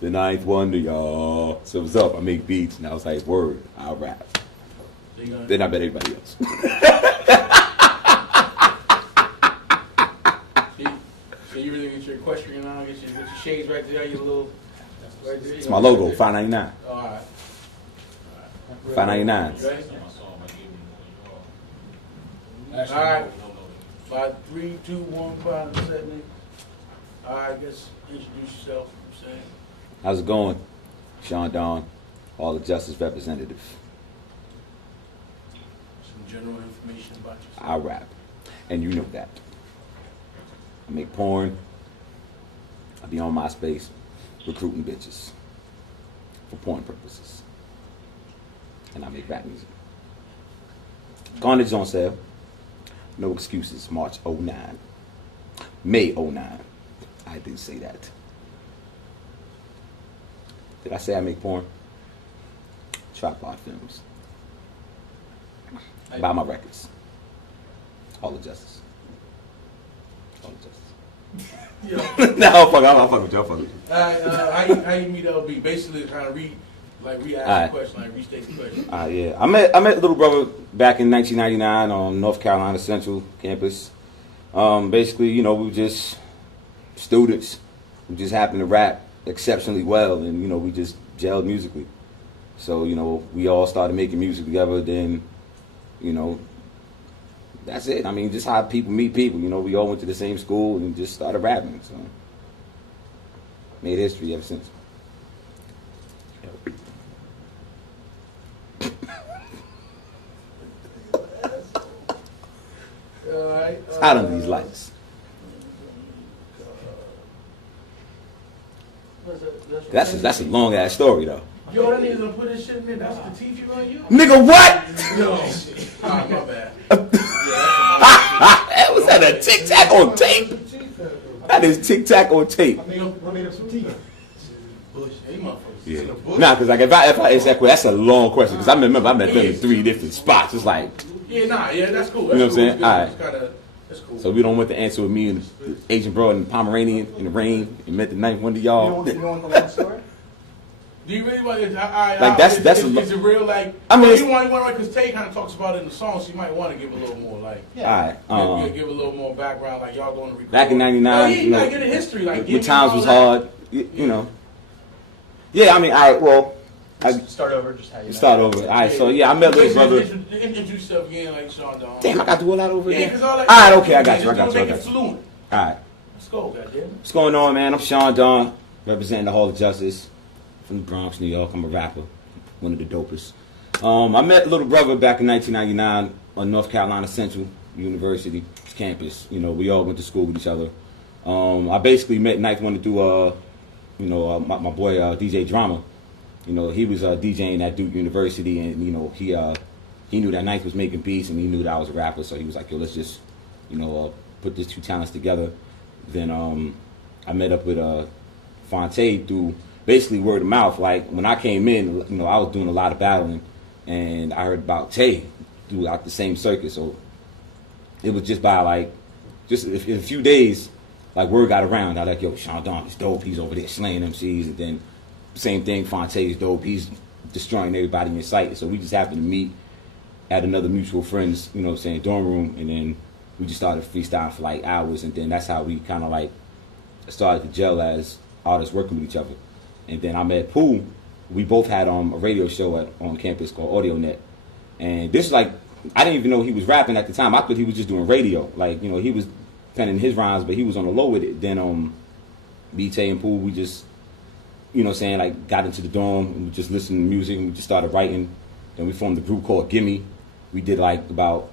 The ninth wonder, y'all. So what's up? I make beats, and I was like, word, I'll rap. Then I bet everybody else. So you really get your equestrian on, get your shades right there, your little. Right there. It's my logo, $5.99. Oh, all right. $5.99. All right. 5, 3, 2, 1, 5, 7. All right, I guess introduce yourself. I'm saying. How's it going? Sean Don, Hall of Justus representative. Some general information about yourself. I rap, and you know that. I make porn. I be on MySpace recruiting bitches for porn purposes. And I make rap music. Carnage on sale. No excuses. March 09. May 09. I did say that. Did I say I make porn? Tripod Films. Buy my records. Hall of Justus. Hall of Justus. No, I'll fuck with you. All right, how you meet LB? Basically, kind of re-ask the question, like restate the question. Yeah. I met little brother back in 1999 on North Carolina Central campus. Basically, we were just students. We just happened to rap exceptionally well, and we just gelled musically. So we all started making music together. Then that's it. I mean, just how people meet people. We all went to the same school and just started rapping. So made history ever since. All right. It's hot under these lights. That's a long ass story though. Yo, that nigga's gonna put this shit in there. That's the teeth you on you? Nigga, what? No. Alright, my bad. Was that a tic tac on tape? That is tic tac on tape. I made up some teeth. Yeah. Nah, because like if I ask that question, that's a long question. Because I remember I met them in 3 different spots. It's like, that's cool. You know what I'm saying? All right. That's cool. So we don't want the answer with me and the Asian bro and the Pomeranian in the rain and met the ninth one of y'all. You don't want the long story? Do you really want to? Like that's is it real? Like I mean, you want because Tay kind of talks about it in the song, so you might want to give a little more like. Yeah. All right. Give a little more background, like y'all going to record. Back in '99, you gotta get a history, like when times was hard, Yeah, I mean, Start over, just how you start over. All right, so yeah, I met little brother. Introduce yourself again, like Sean Don. Damn, I got to do all that over again. Yeah, because all that. All right, okay, I got you. Fluent. All right. Let's go, goddamn. What's going on, man? I'm Sean Don, representing the Hall of Justus from the Bronx, New York. I'm a rapper, one of the dopest. I met little brother back in 1999 on North Carolina Central University campus. We all went to school with each other. I basically met Ninth wanted to do, my boy DJ Drama. He was DJing at Duke University, and he knew that Ninth was making beats, and he knew that I was a rapper. So he was like, "Yo, let's just, put these 2 talents together." Then I met up with Fonte through basically word of mouth. Like when I came in, I was doing a lot of battling, and I heard about Tay throughout the same circuit. So it was just by in a few days, word got around. I like, yo, Sean Don is dope. He's over there slaying MCs, and then same thing. Fonte is dope. He's destroying everybody in sight. So we just happened to meet at another mutual friend's, dorm room, and then we just started freestyling for hours, and then that's how we kind of started to gel as artists working with each other. And then I met Pooh. We both had a radio show on campus called AudioNet, and this I didn't even know he was rapping at the time. I thought he was just doing radio. He was penning his rhymes, but he was on the low with it. Then BT and Pooh, we just got into the dorm and we just listened to music and we just started writing. Then we formed a group called Gimme. We did about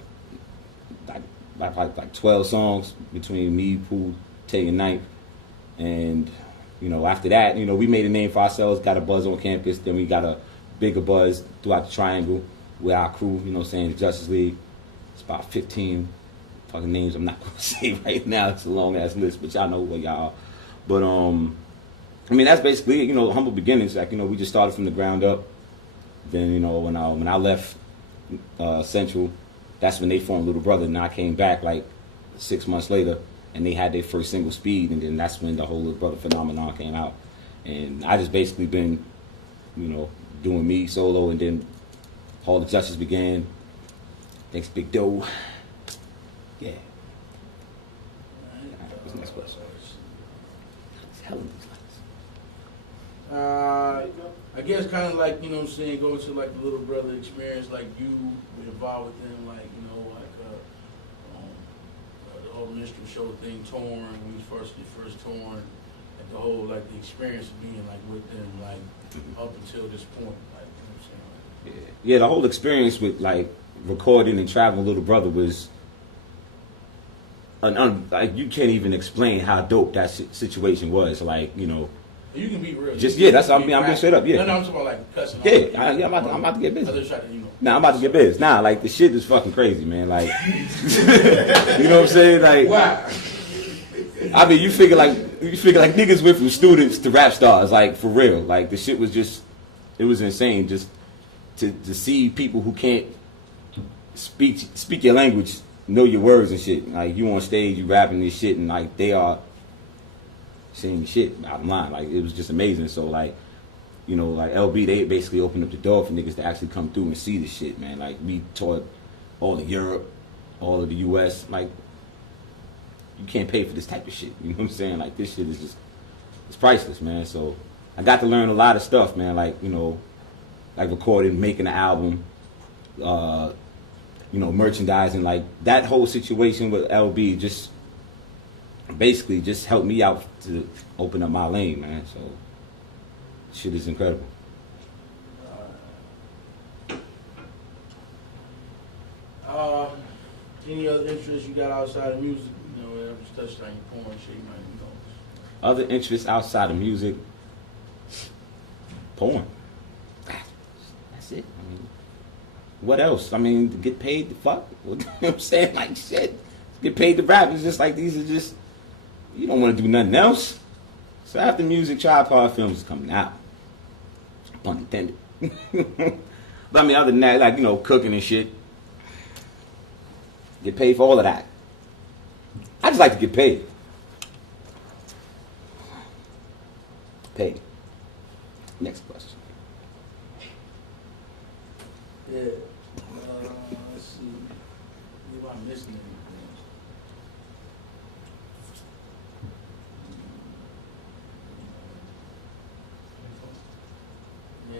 12 songs between me, Pooh, Tay, and Ninth. And after that, we made a name for ourselves, got a buzz on campus. Then we got a bigger buzz throughout the Triangle with our crew. The Justice League. It's about 15 fucking names I'm not gonna say right now. It's a long ass list, but y'all know who y'all are. But that's basically humble beginnings. We just started from the ground up. Then when I left Central, that's when they formed Little Brother, and I came back 6 months later, and they had their first single, Speed, and then that's when the whole Little Brother phenomenon came out. And I just basically been, doing me solo, and then Hall of Justus began. Thanks, Big Doe. Yeah. What's the next question? Hell of these I guess kind of like, going to like the little brother experience, like you were involved with them, like, the whole minstrel show thing, torn, when you first torn, and the whole, like, the experience of being, like, with them, like, up until this point, like, you know what I'm saying? Like, Yeah, the whole experience with, like, recording and traveling Little Brother was, like, you can't even explain how dope that situation was, like, you can be real. Just, yeah, that's, I'm being straight up, yeah. No, I'm talking about, like, cussing. Yeah, I'm about to get busy. Others try to, Nah, I'm about to get busy. Nah, like, the shit is fucking crazy, man. Like, you know what I'm saying? Like, wow. I mean, you figure like niggas went from students to rap stars, like, for real. Like, the shit was just, it was insane. Just to see people who can't speak your language know your words and shit. Like, you on stage, you rapping this shit, and like they are saying shit bottom line. Like, it was just amazing. So like, like LB, they basically opened up the door for niggas to actually come through and see this shit, man. Like, we toured all of Europe, all of the US. Like, you can't pay for this type of shit. You know what I'm saying? Like, this shit is just, it's priceless, man. So I got to learn a lot of stuff, man. Like, like recording, making an album, merchandising. Like, that whole situation with LB just basically just helped me out to open up my lane, man. So shit is incredible. Any other interests you got outside of music? I just touched on your porn shit, man. Other interests outside of music, porn. That's it. I mean, what else? I mean, to get paid to fuck. You know what I'm saying? Like, shit. Get paid to rap. It's just like, these are just, you don't want to do nothing else. So after music, Tripod Films is coming out. Pun intended. But I mean, other than that, like, cooking and shit. Get paid for all of that. I just like to get paid. Paid. Next question. Yeah. Let's see. If I'm missing anything. Yeah.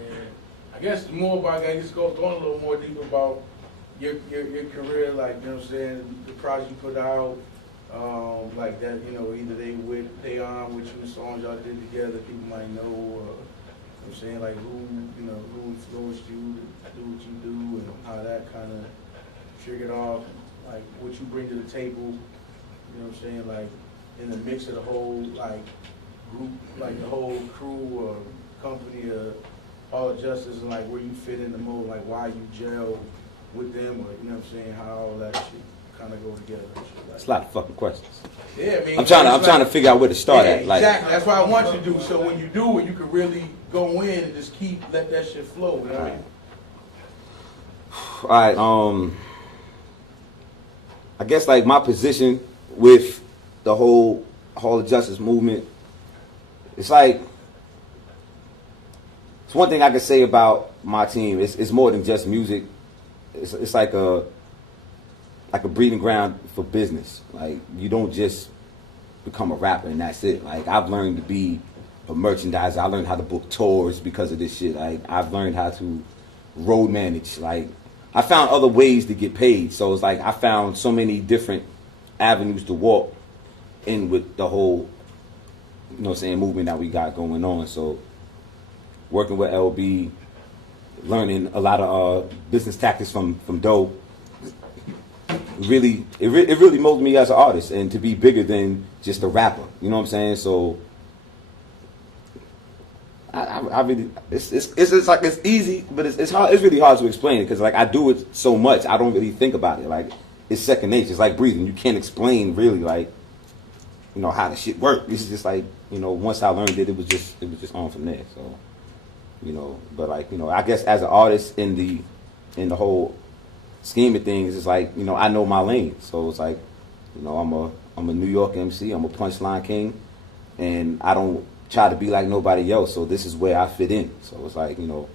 I guess more about, I guess, going a little more deep about your career, like, you know what I'm saying, the project you put out, like that, either they on with you, the songs y'all did together, people might know, you know what I'm saying, like who influenced you to do what you do, and how that kind of triggered off, like what you bring to the table, you know what I'm saying, like in the mix of the whole, like, group, like the whole crew or company of Hall of Justus, and like where you fit in the mold, like why you gel with them, or you know what I'm saying, how all that shit kind of go together and shit. Like, It's a lot of fucking questions. yeah, I mean, I'm trying to figure out where to start at. Like, exactly. That's what I want you to do. So when you do it, you can really go in and just let that shit flow. You know what I mean? All right. I guess like my position with the whole Hall of Justus movement, it's like, it's one thing I can say about my team. It's more than just music. It's like a breeding ground for business. Like, you don't just become a rapper and that's it. Like, I've learned to be a merchandiser. I learned how to book tours because of this shit. Like, I've learned how to road manage. Like, I found other ways to get paid. So it's like I found so many different avenues to walk in with the whole, movement that we got going on. So working with LB, learning a lot of business tactics from Doe, it really molded me as an artist and to be bigger than just a rapper. You know what I'm saying? So I really, it's like, it's easy, but it's hard. It's really hard to explain it because like I do it so much, I don't really think about it. Like, it's second nature. It's like breathing. You can't explain really like, how the shit work. It's just like, once I learned it, it was just on from there. So, but like, I guess as an artist in the whole scheme of things, it's like, I know my lane. So it's like, I'm a New York MC. I'm a punchline king, and I don't try to be like nobody else. So this is where I fit in. So it's like, you know,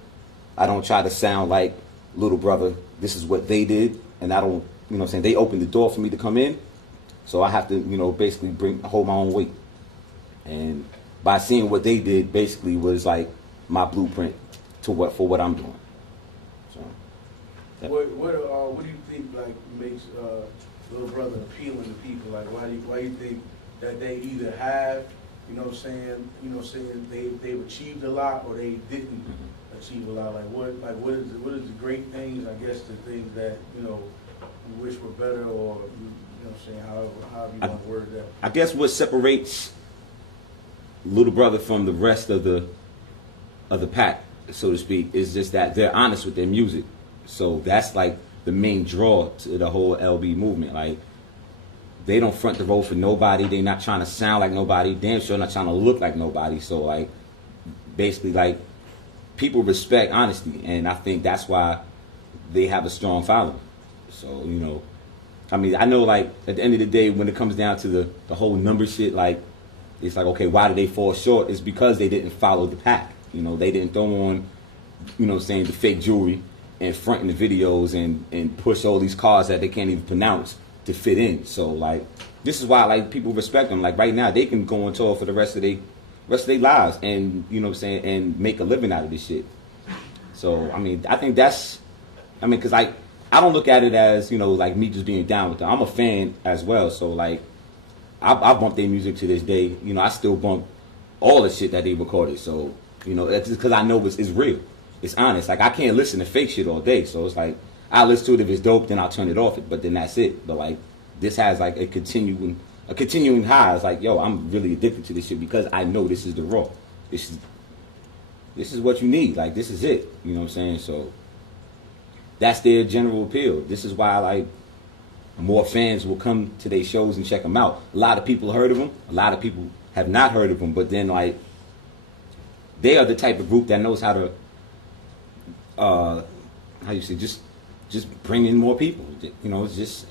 I don't try to sound like Little Brother. This is what they did, and I don't, you know what I'm saying, they opened the door for me to come in. So I have to, you know, basically hold my own weight. And by seeing what they did, basically was like my blueprint for what I'm doing. So, yeah. What do you think like makes Little Brother appealing to people? Like why do you think that they either have, you know what I'm saying, they've achieved a lot or they didn't achieve a lot? Like what is the great things, I guess, the things that, you know, you wish were better, or you know what I'm saying, however you want to word that. I guess what separates Little Brother from the rest of the pack, so to speak, is just that they're honest with their music. So that's like the main draw to the whole LB movement. Like, they don't front the road for nobody. They're not trying to sound like nobody. Damn sure not trying to look like nobody. So like, basically, like, people respect honesty, and I think that's why they have a strong following. So, you know, I mean, I know, like, at the end of the day, when it comes down to the whole number shit, like, it's like, okay, why did they fall short? It's because they didn't follow the pack. You know, they didn't throw on, you know what I'm saying, the fake jewelry and front in the videos and push all these cars that they can't even pronounce to fit in. So, like, this is why, like, people respect them. Like, right now, they can go on tour for the rest of their lives and, you know what I'm saying, and make a living out of this shit. So, I mean, I think that's, I mean, because, like, I don't look at it as, you know, like, me just being down with them. I'm a fan as well. So, like, I bump their music to this day. You know, I still bump all the shit that they recorded. So, you know, that's just because I know it's real. It's honest. Like, I can't listen to fake shit all day. So it's like, I'll listen to it if it's dope, then I'll turn it off. But then that's it. But, like, this has, like, a continuing high. It's like, yo, I'm really addicted to this shit because I know this is the raw. This is what you need. Like, this is it. You know what I'm saying? So that's their general appeal. This is why, like, more fans will come to their shows and check them out. A lot of people heard of them. A lot of people have not heard of them. But then, like, they are the type of group that knows how to, how you say, just bring in more people. You know, it's just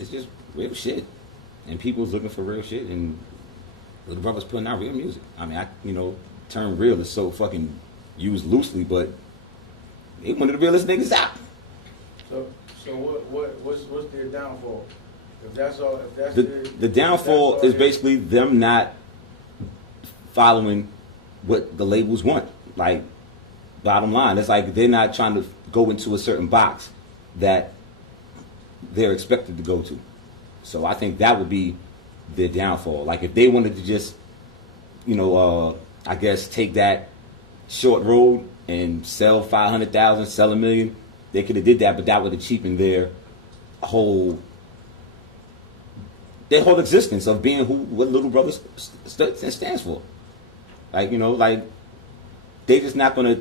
real shit, and people's looking for real shit. And Little Brother's putting out real music. I mean, you know, term real is so fucking used loosely, but they one of the realest niggas out. So what's their downfall? If that's all, if that's the downfall is basically them not following what the labels want. Like, bottom line, it's like they're not trying to go into a certain box that they're expected to go to. So I think that would be their downfall. Like, if they wanted to just, you know, I guess take that short road and sell 500,000, sell 1 million, they could have did that, but that would have cheapened their whole existence of being what Little Brother stands for. Like, you know, like, they just not gonna,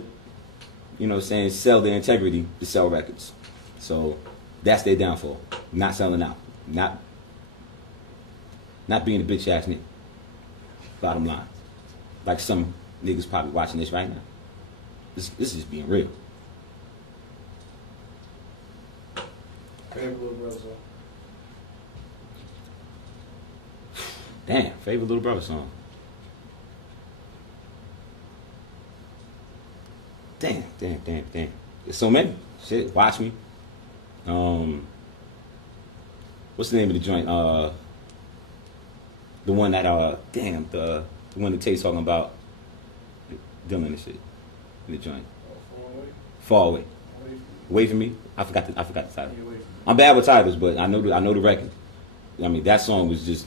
you know, saying, sell their integrity to sell records. So that's their downfall. Not selling out. Not being a bitch ass nigga. Bottom line. Like some niggas probably watching this right now. This is just being real. Favorite Little Brother song? Damn, favorite Little Brother song. Damn. There's so many. Shit, Watch Me. What's the name of the joint? The one that the one that Tate's talking about Dylan and shit in the joint. Far Away. Away From Me. I forgot the title. I'm bad with titles, but I know the record. I mean, that song was just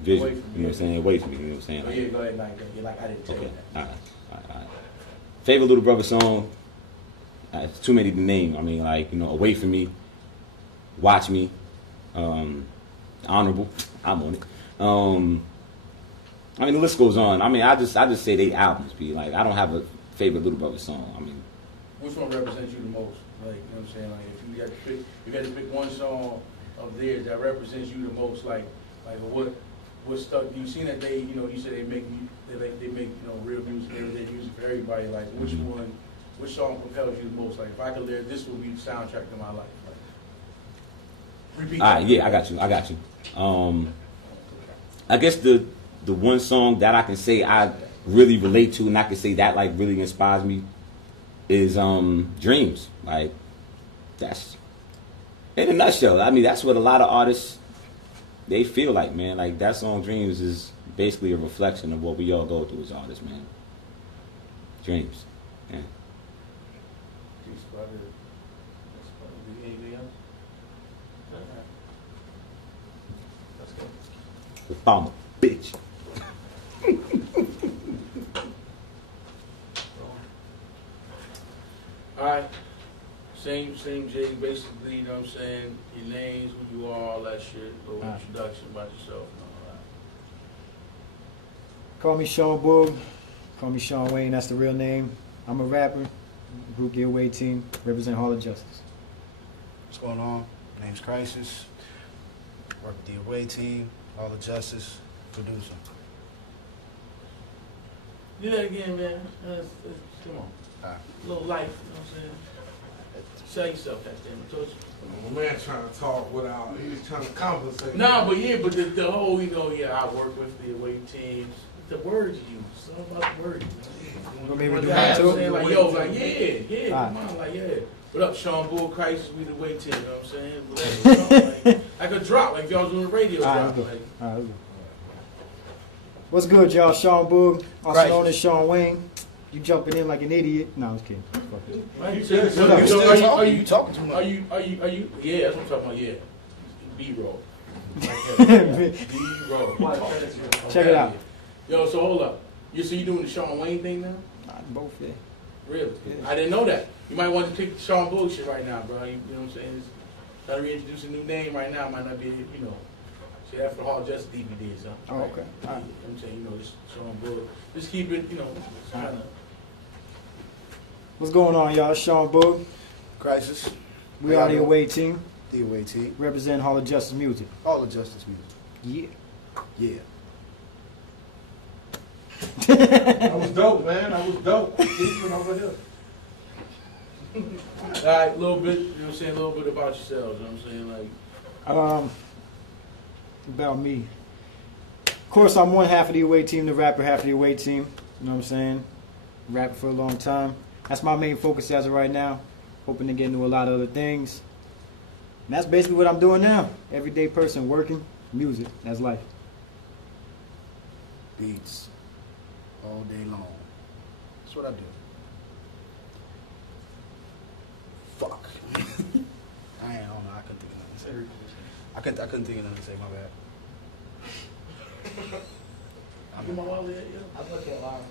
vision. You know what I'm saying? Away From Me. You know what I'm saying? Like, yeah, go ahead, like, you're like, I didn't tell you that. All right. Favorite Little Brother song? It's too many to name. I mean, like, you know, Away From Me, Watch Me, Honorable. I'm on it. I mean, the list goes on. I mean, I just say they albums be like, I don't have a favorite Little Brother song. I mean, which one represents you the most? Like, you know what I'm saying? Like, if you had to pick one song of theirs that represents you the most, like what stuck? You seen that they, you know, you said they make, you know, real music, they music for everybody. Like, which one, which song propels you the most? Like, if I could live, this would be the soundtrack to my life. Like, repeat. All right, yeah, I got you. I guess the one song that I can say I really relate to, and I can say that like really inspires me, is dreams. Like that's in a nutshell. I mean, that's what a lot of artists they feel like, man. Like that song "Dreams" is basically a reflection of what we all go through as artists, man. Dreams. Yeah. Anything else? Let's go. If I'm a bitch. Alright. Same Jay, basically, you know what I'm saying? Your names, who you are, all that shit, little introduction about yourself and all that. Call me Sean Boog. Call me Sean Wayne. That's the real name. I'm a rapper. Group Getaway Team. Represent Hall of Justice. What's going on? My name's Crisis. Work with the away team, Hall of Justice, producer. Do that again, man. Come on. Alright. A little life, you know what I'm saying? Sell yourself, goddamn. I told you. My man trying to talk without, he's trying to compensate. Nah, but yeah, but the whole, you know, yeah, I work with the away teams. The words you use, it's all about the words. You want me to do Yeah, mine too? saying, like, yo, like, yeah, Alright. come on, like, yeah. What up, Sean Bull, Crisis, we the away team, you know what I'm saying? But like, I could drop, like, y'all was doing the radio Alright, drop. let's go. Like, Alright, let's go. What's good, y'all? Sean Boog, also Right. known as Sean Wayne. You jumping in like an idiot. No, I was kidding. Fuck it. right, you good, said, so you still are talking? you You talking too much. Are you, yeah, that's what I'm talking about, yeah. B-roll. B-roll. Check it out. Yo, so hold up. So you doing the Sean Wayne thing now? Both, yeah. Really? Yeah. I didn't know that. You might want to pick Sean Bullshit right now, bro. You know what I'm saying? Try to reintroduce a new name right now. Might not be, you know. See, that for Hall of Justus DVDs, huh? Oh, okay. You know what I'm saying? You know, just Sean Bull. Just keep it, you know, just kind of. What's going on, y'all? Sean Boog. Crisis, We are the away team. the away team, Represent Hall of Justice Music. Hall of Justice music. Yeah. Yeah. That was dope, man. That was dope. Keep over here. All right, a little bit, you know what I'm saying? A little bit about yourselves, you know what I'm saying? Like, About me. Of course, I'm one half of the away team, the rapper half of the away team. You know what I'm saying? Rapping for a long time. That's my main focus as of right now. Hoping to get into a lot of other things. And that's basically what I'm doing now. Everyday person working, music. That's life. Beats. All day long. That's what I do. Fuck. I don't know. I couldn't think of nothing to say. I couldn't think of nothing to say, my bad. you my wallet yet, yo? I'm looking at live.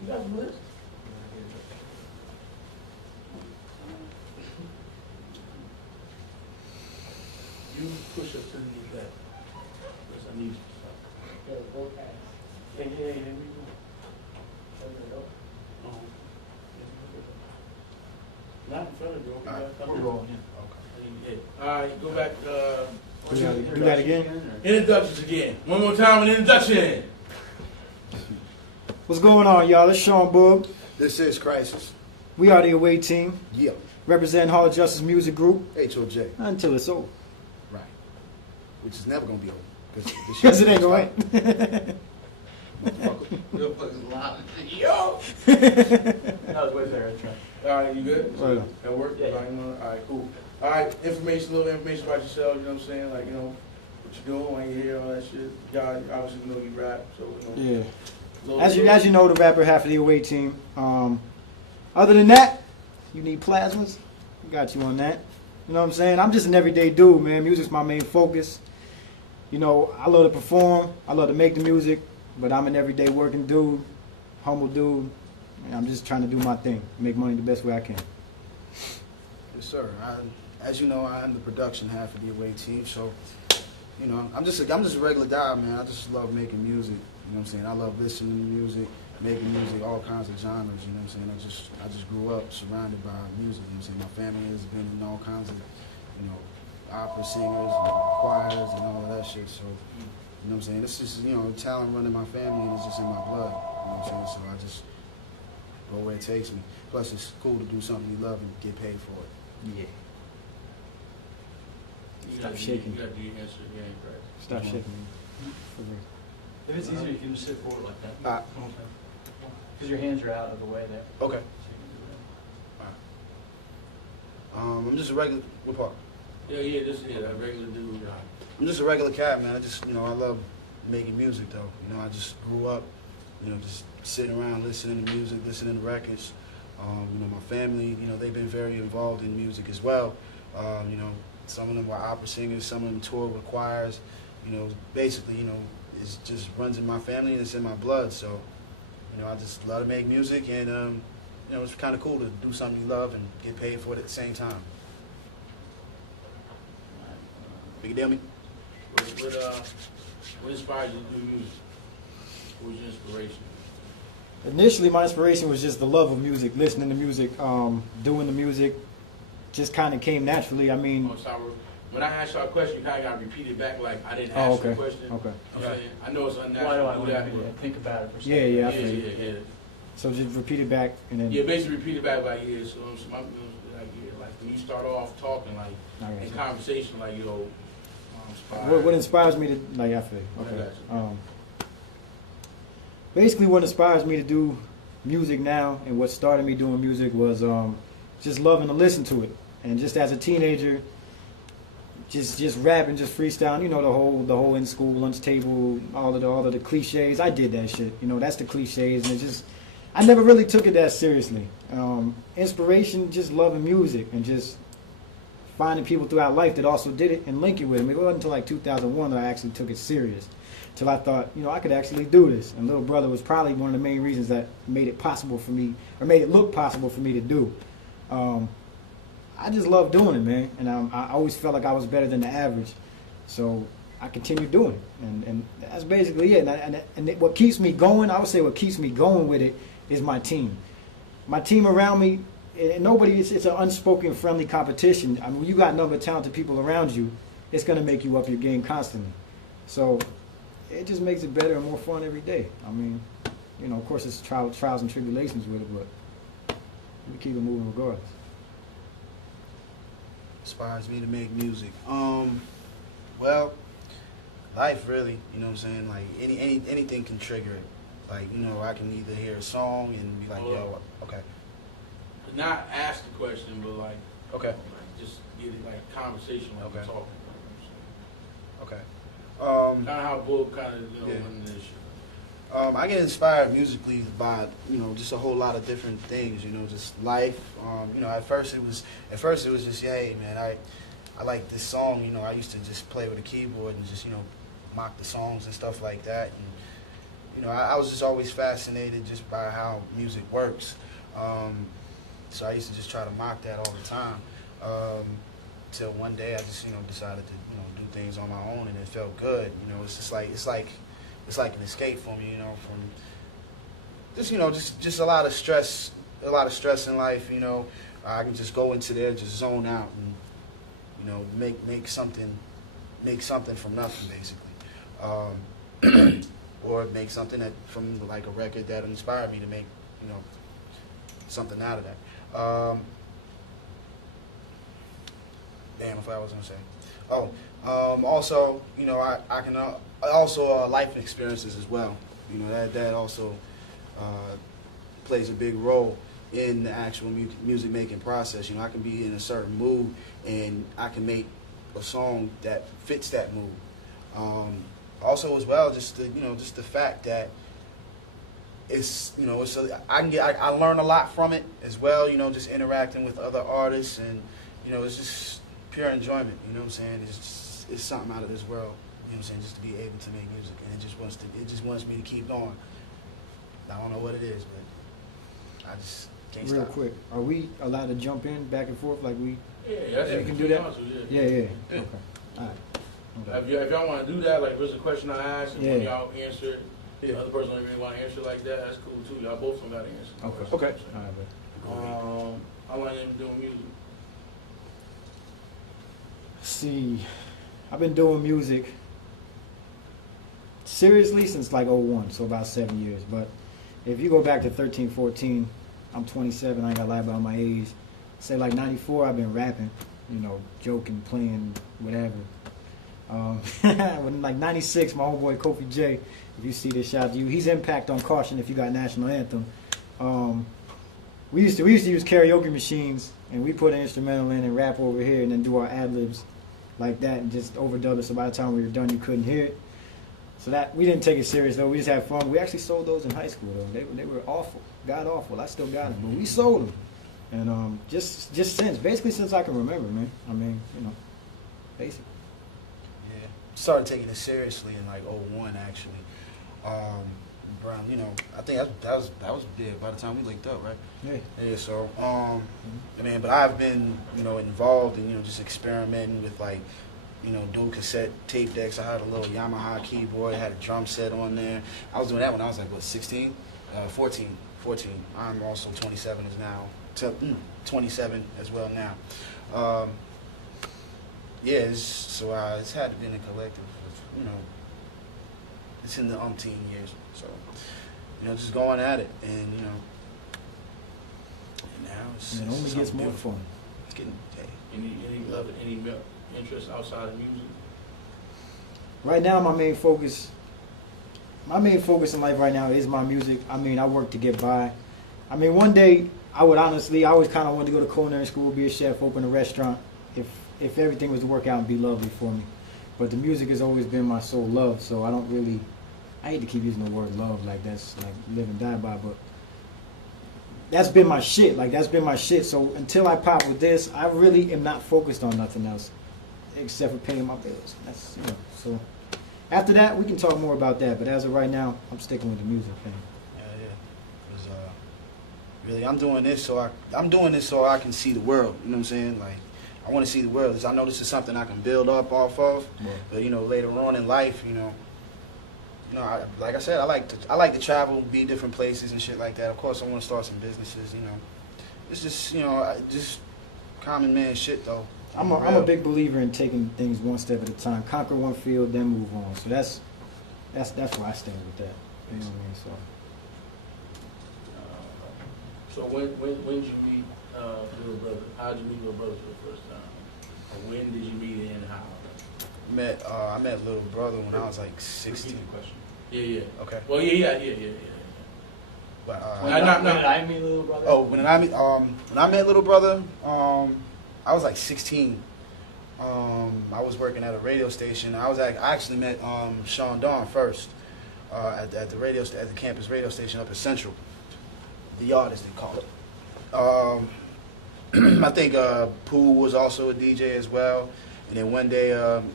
You got the list? You push up to the left. Because I need you. Yeah, we go. Not in front of you. All right, Come we're in. rolling. Yeah. All right, go back. Do that again? Introductions again. One more time, an introduction. What's going on, y'all? It's Sean Boog. This is Crisis. We are the away team. Yeah. Represent Hall of Justice Music Group. HOJ. Until it's over. Right. Which is never gonna be over. Because it ain't going to Yo. That was way there. That's right. All right, you good? Right on. That work? Yeah. All right, cool. All right, little information about yourself. You know what I'm saying? Like, you know, what you doing when you're here, all that shit. Y'all obviously know you rap, so you know. Yeah. Little- As you know, the rapper half of the away team. Other than that, you need plasmas. We got you on that. You know what I'm saying? I'm just an everyday dude, man. Music's my main focus. You know, I love to perform. I love to make the music, but I'm an everyday working dude, humble dude. And I'm just trying to do my thing, make money the best way I can. Yes, sir. As you know, I am the production half of the away team, so you know, I'm just a regular guy, man. I just love making music. You know what I'm saying? I love listening to music, making music, all kinds of genres. You know what I'm saying? I just grew up surrounded by music. You know what I'm saying? My family has been in all kinds of, you know, opera singers and choirs and all of that shit. So, you know what I'm saying? It's just, you know, talent running my family and it's just in my blood. You know what I'm saying? So I just go where it takes me. Plus, it's cool to do something you love and get paid for it. Yeah. You Stop gotta do- shaking. You gotta do your answer, yeah, right. Stop shaking. For real. If it's easier, you can just sit forward like that. Ah. Because your hands are out of the way there. Okay. So you can do that. I'm just a regular, what part? Yeah, just a regular dude. I'm just a regular cat, man. I just, you know, I love making music, though. You know, I just grew up, you know, just sitting around listening to music, listening to records. You know, my family, you know, they've been very involved in music as well. You know, some of them were opera singers, some of them toured with choirs. You know, basically, you know, it just runs in my family and it's in my blood. So, you know, I just love to make music and, you know, it's kind of cool to do something you love and get paid for it at the same time. Big deal, me? What inspired you to do music? What was your inspiration? Initially, my inspiration was just the love of music, listening to music, doing the music. Just kind of came naturally. I mean, Oh, sorry. When I asked you a question, you kind of got to repeat it back like I didn't Oh, ask you okay. a question. Okay. You know what I'm saying? I know it's Why do unnatural I to want do to that. do that? Think about it for a second. Yeah, yeah, I Yeah, feel you. yeah. So just repeat it back and then. Yeah, basically repeat it back like, yeah, so like when you start off talking, like, I got in you. conversation, like, yo, What inspires me to, like, I feel you. I Okay. got Basically, what inspires me to do music now and what started me doing music was just loving to listen to it. And just as a teenager, just rapping, just freestyling, you know, the whole in school lunch table, all of the cliches. I did that shit. You know, that's the cliches, and it just I never really took it that seriously. Inspiration, just loving music and just finding people throughout life that also did it and linking with them. It wasn't until like 2001 that I actually took it serious. Till I thought, you know, I could actually do this. And Little Brother was probably one of the main reasons that made it possible for me, or made it look possible for me to do. I just love doing it, man. And I always felt like I was better than the average. So I continued doing it. And that's basically it. And what keeps me going, I would say what keeps me going with it is my team. My team around me, and nobody, it's an unspoken friendly competition. I mean, when you got nothing but talented people around you, it's going to make you up your game constantly. So it just makes it better and more fun every day. I mean, you know, of course, it's trials and tribulations with it, but we keep it moving regardless. Inspires me to make music. Well, life really, you know what I'm saying? Like anything can trigger it. Like, you know, I can either hear a song and be like, yo, okay. not ask the question, but like, Okay. like just get it like conversation like we're Okay. talking. Okay. Kind of how Bull kind of, you know, Yeah. went into this shit. I get inspired musically by, you know, just a whole lot of different things, you know, just life. You know, at first it was just, yeah, hey, man, I like this song, you know, I used to just play with a keyboard and just, you know, mock the songs and stuff like that. And, you know, I was just always fascinated just by how music works. So I used to just try to mock that all the time. Till one day I just, you know, decided to, you know, do things on my own and it felt good. You know, it's just like, it's like an escape for me, you know, from just, you know, just a lot of stress in life, you know. I can just go into there, just zone out and, you know, make something from nothing, basically. Or make something that from like a record that inspired me to make, you know, something out of that. Damn, if I was gonna say. Also, you know, I can also life experiences as well. You know, that also plays a big role in the actual music making process. You know, I can be in a certain mood and I can make a song that fits that mood. Also, as well, just the fact that it's, you know, I learn a lot from it as well. You know, just interacting with other artists and, you know, it's just pure enjoyment. You know what I'm saying? It's something out of this world. You know what I'm saying? Just to be able to make music, and it just wants me to keep going. I don't know what it is, but I just can't Real stop. quick, are we allowed to jump in back and forth like we? Yeah, that's You it. can do that? Yeah. Yeah. Okay. All right. If y'all want to do that, like if there's a question I ask and one of Yeah. y'all answer it, the other person don't really want to answer like that, that's cool too. Y'all both don't got to answer. the Okay. question, Okay. you know All right, what I'm saying? I want them doing music. See, I've been doing music seriously since like '01, so about 7 years. But if you go back to 13, 14, I'm 27. I ain't gonna lie about my age. Say like '94, I've been rapping, you know, joking, playing, whatever. When like '96, my homeboy Kofi J, if you see this, shout out to you. He's Impact on Caution. If you got National Anthem, we used to use karaoke machines, and we put an instrumental in and rap over here, and then do our ad libs like that, and just overdub it. So by the time we were done, you couldn't hear it. So that we didn't take it serious though. We just had fun. We actually sold those in high school though. They were awful, god awful. I still got them, but we sold them. And just since, basically since I can remember, man. I mean, you know, basically. Yeah. Started taking it seriously in like '01 actually. Around, you know, I think that was big by the time we linked up, right? Yeah. Yeah. So, man, but I've been, you know, involved in, you know, just experimenting with like, you know, doing cassette tape decks. I had a little Yamaha keyboard, had a drum set on there. I was doing that when I was like, what, 16? 14. I'm also 27 as now. 27 as well now. Yeah, it's had to be in a collective, you know, it's in the umpteen years. So, you know, just going at it, and, you know, and now it's And it only gets more fun. It's getting, hey. Any love, any interest outside of music? Right now, my main focus in life right now is my music. I mean, I work to get by. I mean, one day I always kind of wanted to go to culinary school, be a chef, open a restaurant, if everything was to work out and be lovely for me. But the music has always been my sole love, so I hate to keep using the word love like that's like live and die by, but that's been my shit. Like, that's been my shit. So until I pop with this, I really am not focused on nothing else except for paying my bills. That's, you know, so after that, we can talk more about that. But as of right now, I'm sticking with the music thing. Yeah. Because really, I'm doing this so I can see the world. You know what I'm saying? Like, I want to see the world. 'Cause I know this is something I can build up off of. Right. But, you know, later on in life, you know, like I said, I like to travel, be different places and shit like that. Of course, I want to start some businesses. You know, it's just, you know, just common man shit though. I'm a big believer in taking things one step at a time. Conquer one field, then move on. So that's where I stand with that. You know what I mean? So when did you meet little brother? How did you meet little brother for the first time? Or when did you meet him and how? I met little brother when I was like 16. Repeat the question. Yeah. Okay. Well, yeah. But When did I meet little brother? oh, when I met little brother, I was like 16. I was working at a radio station. I actually met Sean Dawn first at the campus radio station up at Central, the Yard as they call it. I think Pooh was also a DJ as well. And then one day,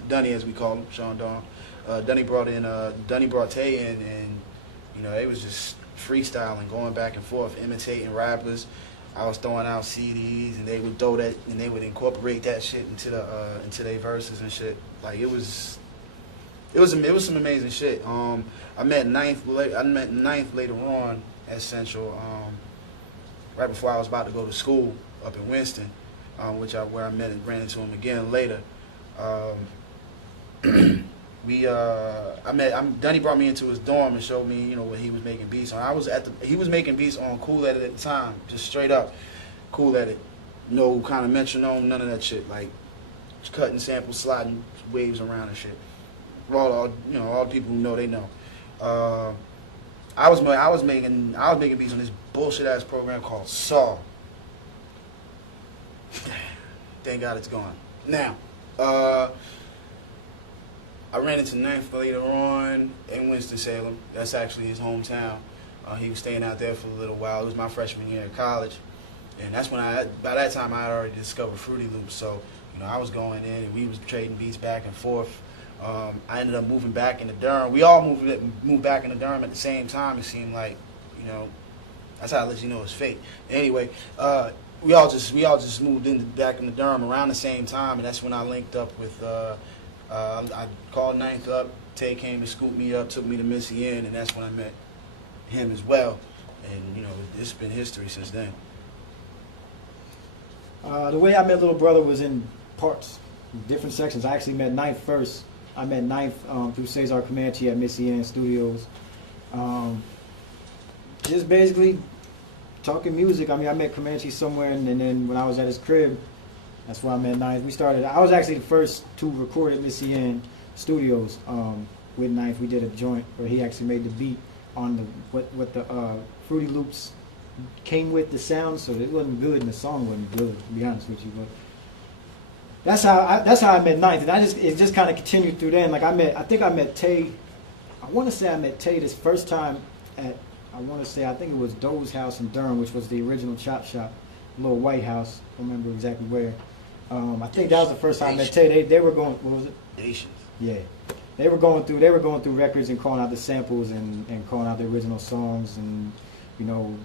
Dunny, as we call him, Sean Dawn, Dunny brought Tay in, and, you know, it was just freestyling, going back and forth, imitating rappers. I was throwing out CDs, and they would throw that, and they would incorporate that shit into their verses and shit. Like, it was some amazing shit. I met Ninth later on at Central, right before I was about to go to school up in Winston, where I met and ran into him again later. Dunny brought me into his dorm and showed me, you know, what he was making beats on. He was making beats on Cool Edit at the time, just straight up Cool Edit, no kind of metronome, none of that shit, like just cutting samples, sliding waves around and shit. All the people who know, they know. I was making beats on this bullshit ass program called Saw. Thank God it's gone. Now, I ran into Ninth later on in Winston-Salem. That's actually his hometown. He was staying out there for a little while. It was my freshman year in college. And that's when by that time I had already discovered Fruity Loops. So, you know, I was going in and we was trading beats back and forth. I ended up moving back into Durham. We all moved back into Durham at the same time. It seemed like, you know, that's how I let you know it's fate. Anyway, we all just moved back into Durham around the same time, and that's when I linked up with. I called Ninth up. Tay came to scoop me up, took me to Missy Inn, and that's when I met him as well. And, you know, it's been history since then. The way I met little brother was in parts. different sections. I actually met Ninth first. I met Ninth through Cesar Comanche at Missy Ann Studios. Just basically talking music. I mean, I met Comanche somewhere, and then when I was at his crib, that's where I met Ninth. We started. I was actually the first to record at Missy Ann Studios with Ninth. We did a joint where he actually made the beat on the what the Fruity Loops came with the sound, so it wasn't good and the song wasn't good, to be honest with you. But that's how I met Ninth, and it just kind of continued through then. Like I think I met Tay. I want to say I met Tay this first time at I think it was Doe's house in Durham, which was the original Chop Shop, little white house. I don't remember exactly where. I think that was the first time I met Tay. They were going. What was it? Nations. Yeah. They were going through records and calling out the samples and calling out the original songs, and you know,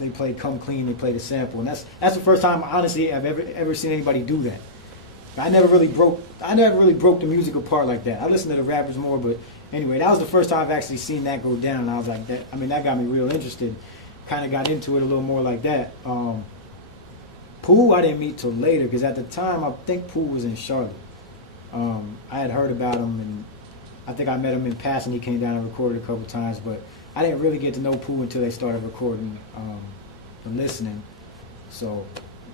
they played Come Clean, they played a sample, and that's the first time honestly I've ever seen anybody do that. I never really broke the music apart like that. I listened to the rappers more, but anyway, that was the first time I've actually seen that go down, and I was like, that got me real interested. Kind of got into it a little more like that. Pooh I didn't meet till later, because at the time I think Pooh was in Charlotte. I had heard about him, and I think I met him in passing. He came down and recorded a couple times, but I didn't really get to know Pooh until they started recording and listening. So,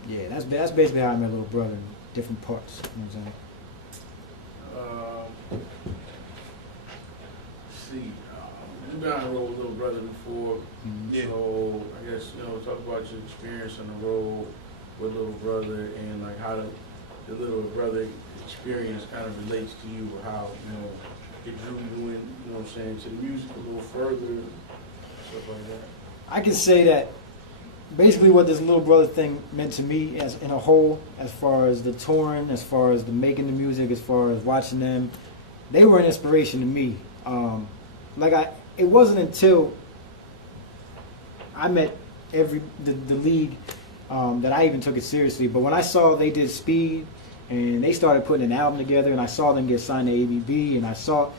yeah, that's basically how I met Little Brother in different parts. You know what I'm saying? Let's see, you've been on the road with Little Brother before, Yeah. so I guess, talk about your experience on the road with Little Brother and like how the Little Brother experience kind of relates to you, or how, it drew you in, to the music a little further, stuff like that. I can say that basically what this Little Brother thing meant to me as in a whole, as far as the touring, as far as the making the music, as far as watching them, they were an inspiration to me. It wasn't until I met the league that I even took it seriously. But when I saw they did Speed and they started putting an album together, and I saw them get signed to ABB, and I saw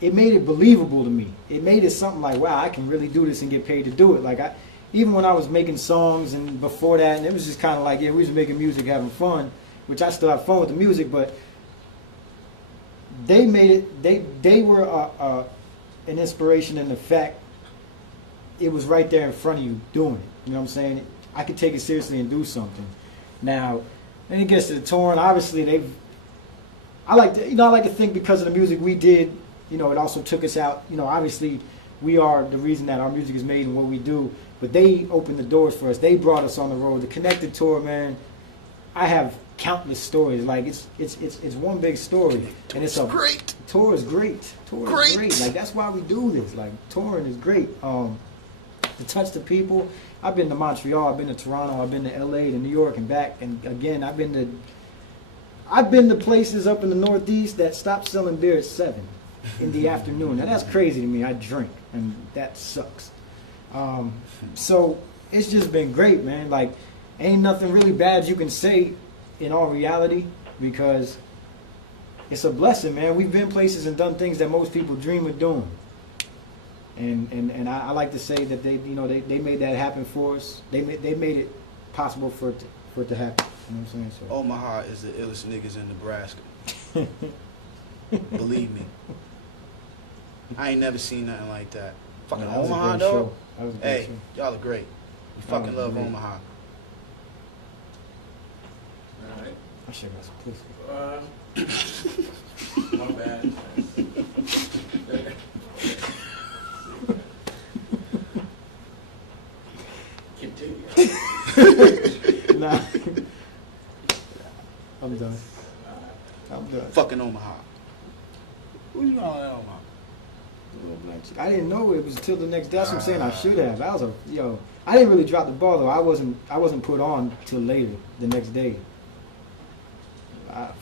it made it believable to me. It made it something like, wow, I can really do this and get paid to do it. Even when I was making songs and before that, and it was just kind of like, yeah, we was making music, having fun, which I still have fun with the music, but they made it, they were an inspiration in the fact it was right there in front of you doing it. You know what I'm saying? I could take it seriously and do something. Now, when it gets to the touring, obviously I like to think because of the music we did, it also took us out. Obviously we are the reason that our music is made and what we do, but they opened the doors for us. They brought us on the road. The Connected tour, man, I have countless stories. Like it's one big story, and it's great. Tour is great. Tour is great. Like that's why we do this. Like touring is great. To touch the people. I've been to Montreal. I've been to Toronto. I've been to LA, to New York, and back. And again, I've been to places up in the Northeast that stopped selling beer at 7 in the afternoon. Now that's crazy to me. I drink, and that sucks. So it's just been great, man. Like ain't nothing really bad you can say in all reality, because it's a blessing, man. We've been places and done things that most people dream of doing. And I like to say that they made that happen for us. They made it possible for it to happen. You know what I'm saying? So. Omaha is the illest niggas in Nebraska. Believe me. I ain't never seen nothing like that. Fucking No, that was a Omaha, great though. show. That was a great Hey, show. y'all are great. We fucking love great. Omaha. All right. I should have got some pussy. My bad. Continue. Nah. I'm done. Fucking Omaha. Who you calling Omaha? I didn't know it was until the next day. That's what I'm saying. I should have. That was I didn't really drop the ball though. I wasn't put on till later the next day. Fuck.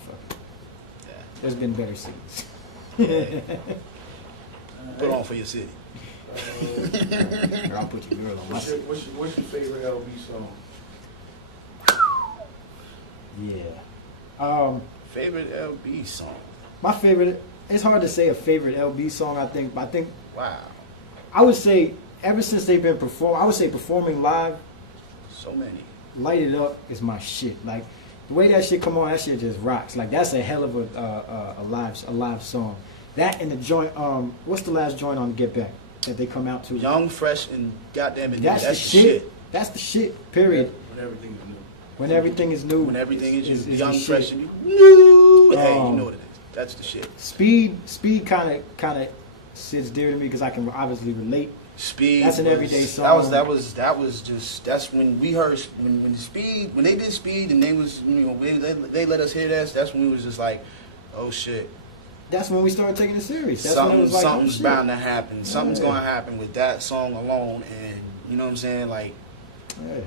Yeah. There's been better scenes. Put on for your city. I'll put your girl on my side. What's your favorite LB song? Yeah. Favorite LB song? My favorite. It's hard to say a favorite LB song. I think Wow. I would say ever since they've been performing live. So many. Light It Up is my shit. Like The way that shit come on, that shit just rocks. Like that's a hell of a live song. That and the joint. What's the last joint on Get Back that they come out to? Young, fresh, and goddamn it. That's the shit. That's the shit. Period. When everything is new. When everything is new. When everything is the young, shit. fresh, and new. Hey, you know what it is. That's the shit. Speed kind of sits dear to me because I can obviously relate. Speed. That's an was- everyday song. That was just. That's when we heard when Speed, when they did Speed, and they was, you know, they let us hear that. That's when we was just like, oh shit. That's when we started taking it serious. That's when it was like, Something's oh, shit. bound to happen. Something's Yeah. gonna happen with that song alone, and you know what I'm saying? Like, Yeah.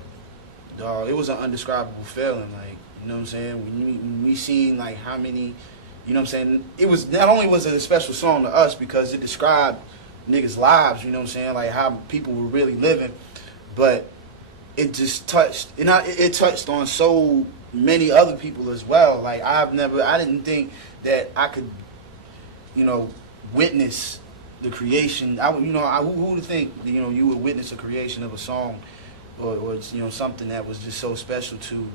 dog, it was an undescribable feeling. Like, you know what I'm saying? When we seen like how many, you know what I'm saying? It was not only was it a special song to us because it described niggas' lives, you know what I'm saying? Like how people were really living, but it just touched, and it touched on so many other people as well. Like I didn't think that I could, you know, witness the creation. Who would think, you know, you would witness a creation of a song, or you know, something that was just so special to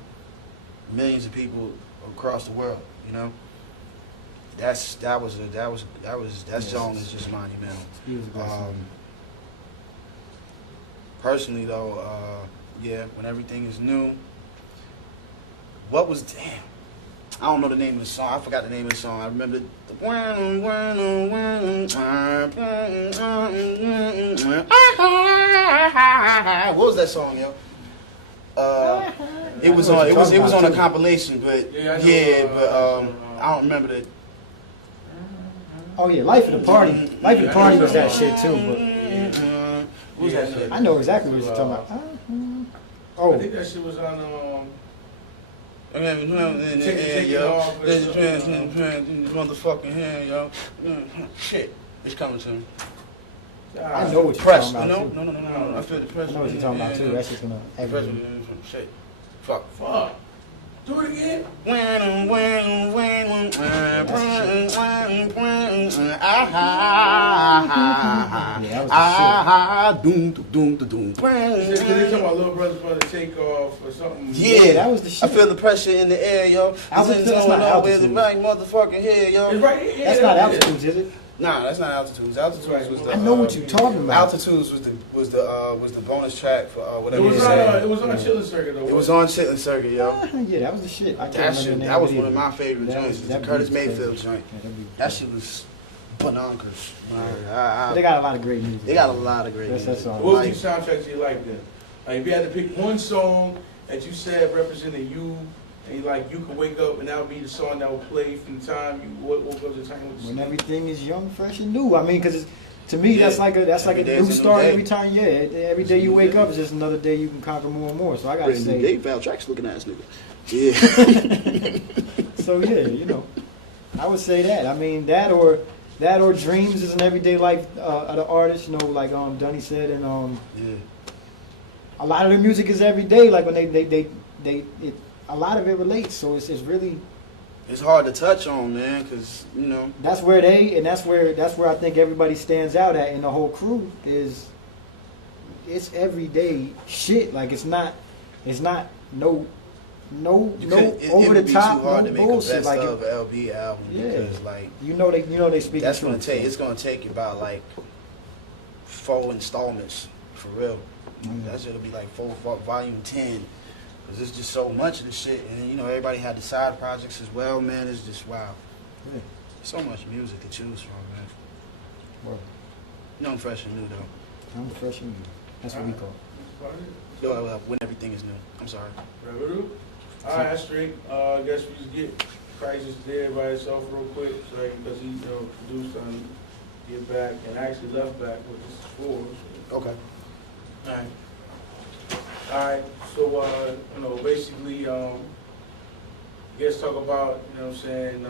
millions of people across the world. You know, that song is just monumental. He was a great song. Personally though, yeah, when everything is new. What was damn? I don't know the name of the song. I forgot the name of the song. I remember what was that song, yo? It was on a compilation, but Yeah, I don't remember the. Oh yeah, Life of the Party. Life of the Party was that shit too. But What was that shit? I know exactly what you're talking about. I Oh, think that shit was on motherfucking hand, yo. Shit, it's coming to me. I know what you're Press, talking about no. too. I feel the press. I know what you're talking about too. That's just gonna. Press, shit. Fuck. Fuck. Do it again. They talking about Little Brother's about to take off or something. Yeah, that was the shit. I feel the pressure in the air, yo. Altitude, It's that's not over the altitude. right motherfucking here, yo. It's right here. That's not Altitudes, is it? Nah, that's not Altitudes. Altitudes was the. I know what you're talking about. Altitudes was the bonus track for It whatever. was you on. said. It was on Chilling Circuit though. It was on Chitlin Circuit, yo. Yeah, that was the shit. I can't That remember shit, the name that was of it one of either. my favorite That- joints. that The Curtis beat was Mayfield crazy. joint. Yeah, that beat- That shit was bonkers. But they got a lot of great music. They got a lot of great That's music. all. What was Like, your soundtracks you like then? Like if you had to pick one song that you said represented you, and you could wake up and that would be the song that would play from the time you what was the time with When everything is young, fresh, and new. I mean, because to me, Yeah. that's like a Every day new is a new start day. every time. Yeah, every day you wake up is just another day you can conquer more and more. So I gotta say, Dave Val Tracks looking ass nigga. Yeah. so yeah, you know, I would say that. I mean, that or Dreams is an everyday life of the artist. You know, like Dunny said, and Yeah. a lot of their music is every day. Like when a lot of it relates. So it's really. It's hard to touch on, man, because, you know. That's where that's where I think everybody stands out at in the whole crew is it's everyday shit. Like it's not no It over would the be top, too hard no to make bullshit. a best Like of LB album Yeah. because, like, you know they speak that's the gonna truth. take. It's gonna take you about like 4 installments for real. That's it'll be like 4 volume 10. Cause there's just so much of this shit, and you know everybody had the side projects as well. Man, it's just wow. Yeah. So much music to choose from, man. Well, Young, fresh, and new though. I'm fresh and new. That's what we call it. When everything is new. I'm sorry. Revenue. All right, that's straight. I guess we just get Crisis there by itself real quick, so because he produced on Get Back and actually left back what this is for. Okay. All right. All right. So basically, let's talk about what I'm saying.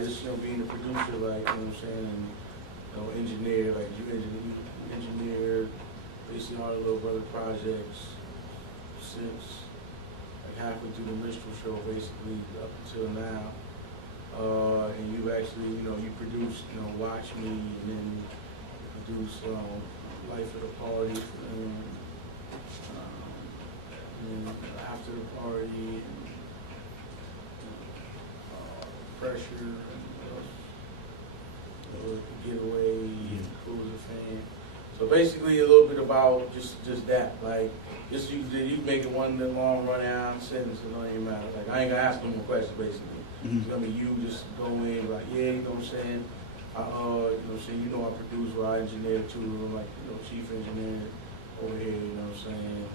Just being a producer, like what I'm saying, and engineer, like you engineer basically all the Little Brother projects since halfway through the minstrel show, basically up until now. And you actually, you produced, Watch Me, and then you produced Life of the Party, and After the Party, and Pressure, and Getaway, and Cruiser Fan. So basically, a little bit about just that, like just you make it one long run down sentence. It don't even matter. Like I ain't gonna ask no more questions. Basically, it's gonna be you just go in like, yeah, you know what I'm saying. You know what I'm saying. You know I produce, or I engineer too. I'm like chief engineer over here. You know what I'm saying.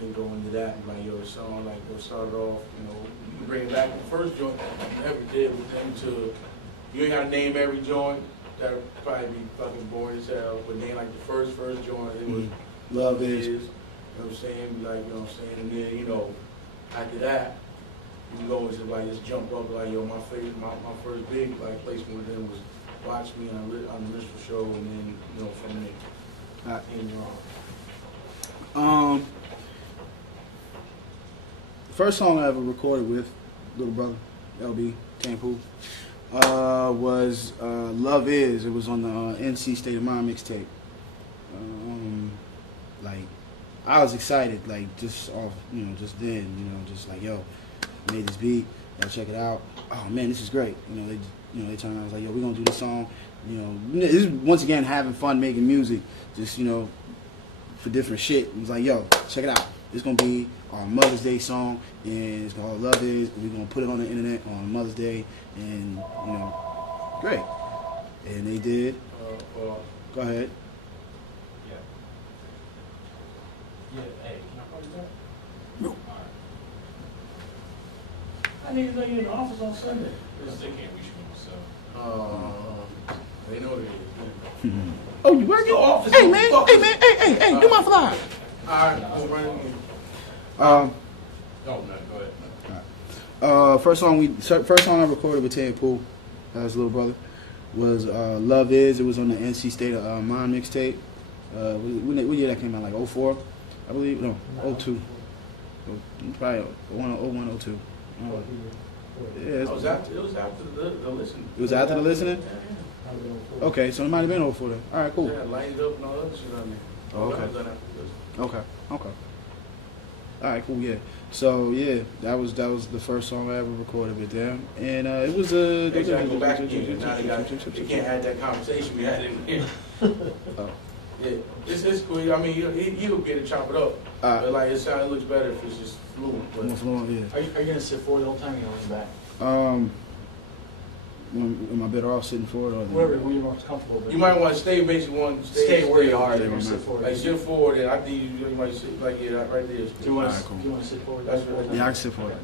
Then go into that and like, yo, the song, like, we'll start it off, you can bring it back. The first joint I ever did with them to, you ain't gotta name every joint, that'd probably be fucking boring as hell, but name like the first joint, it was Love Is, you know what I'm saying, like, you know what I'm saying, and then, after that, you can go into like, just jump up, like, yo, my first big, like, placement with them was Watch Me on the Minstrel Show, and then, from there, and you're on. First song I ever recorded with little brother, LB, Tampu, was Love Is. It was on the NC State of Mind mixtape. Like, I was excited, like, just off, just then, just like, yo, I made this beat, y'all check it out. Oh, man, this is great. They turned around, I was like, yo, we're going to do this song. This is, once again, having fun making music, just, for different shit. It was like, yo, check it out. It's going to be our Mother's Day song, and it's called Love Is. We're going to put it on the internet on Mother's Day, and, great. And they did. Go ahead. Yeah. Yeah, hey, can I call you back? No. I need to know you're in the office on Sunday. Because they can't reach me, so. They know they Oh, you working? Office, hey, man, do my fly. Alright, I'm running. No, go ahead. First song I recorded with Tampu, as little brother, was Love Is. It was on the NC State of Mind mixtape. What year that came out? Like 04, I believe. No, 02. Probably 01, 02. Yeah, It was after the listening. It was after the listening? Yeah. Okay, so it might have been 04 then. All right, cool. Yeah, lighted up and all that shit on there. Oh, okay. That was done after the listening. Okay. All right, cool. Yeah. So yeah, that was the first song I ever recorded with them, and it was a. They gotta go back again. Now they can't have that conversation we had in here. Oh. Yeah, it's cool. I mean, he'll get it, chop it up. But like, it looks better if it's just fluid. But More fluent, yeah. Are you gonna sit forward the whole time? Or you gonna lean back? Am I better off sitting forward or? Wherever you're most comfortable. But you might want to stay stay where you are. Stay You're where sit I'm forward. Like sit forward, and I think you might sit like right there. Do you want Alright, cool. to sit forward? That's right. Yeah, I can sit forward.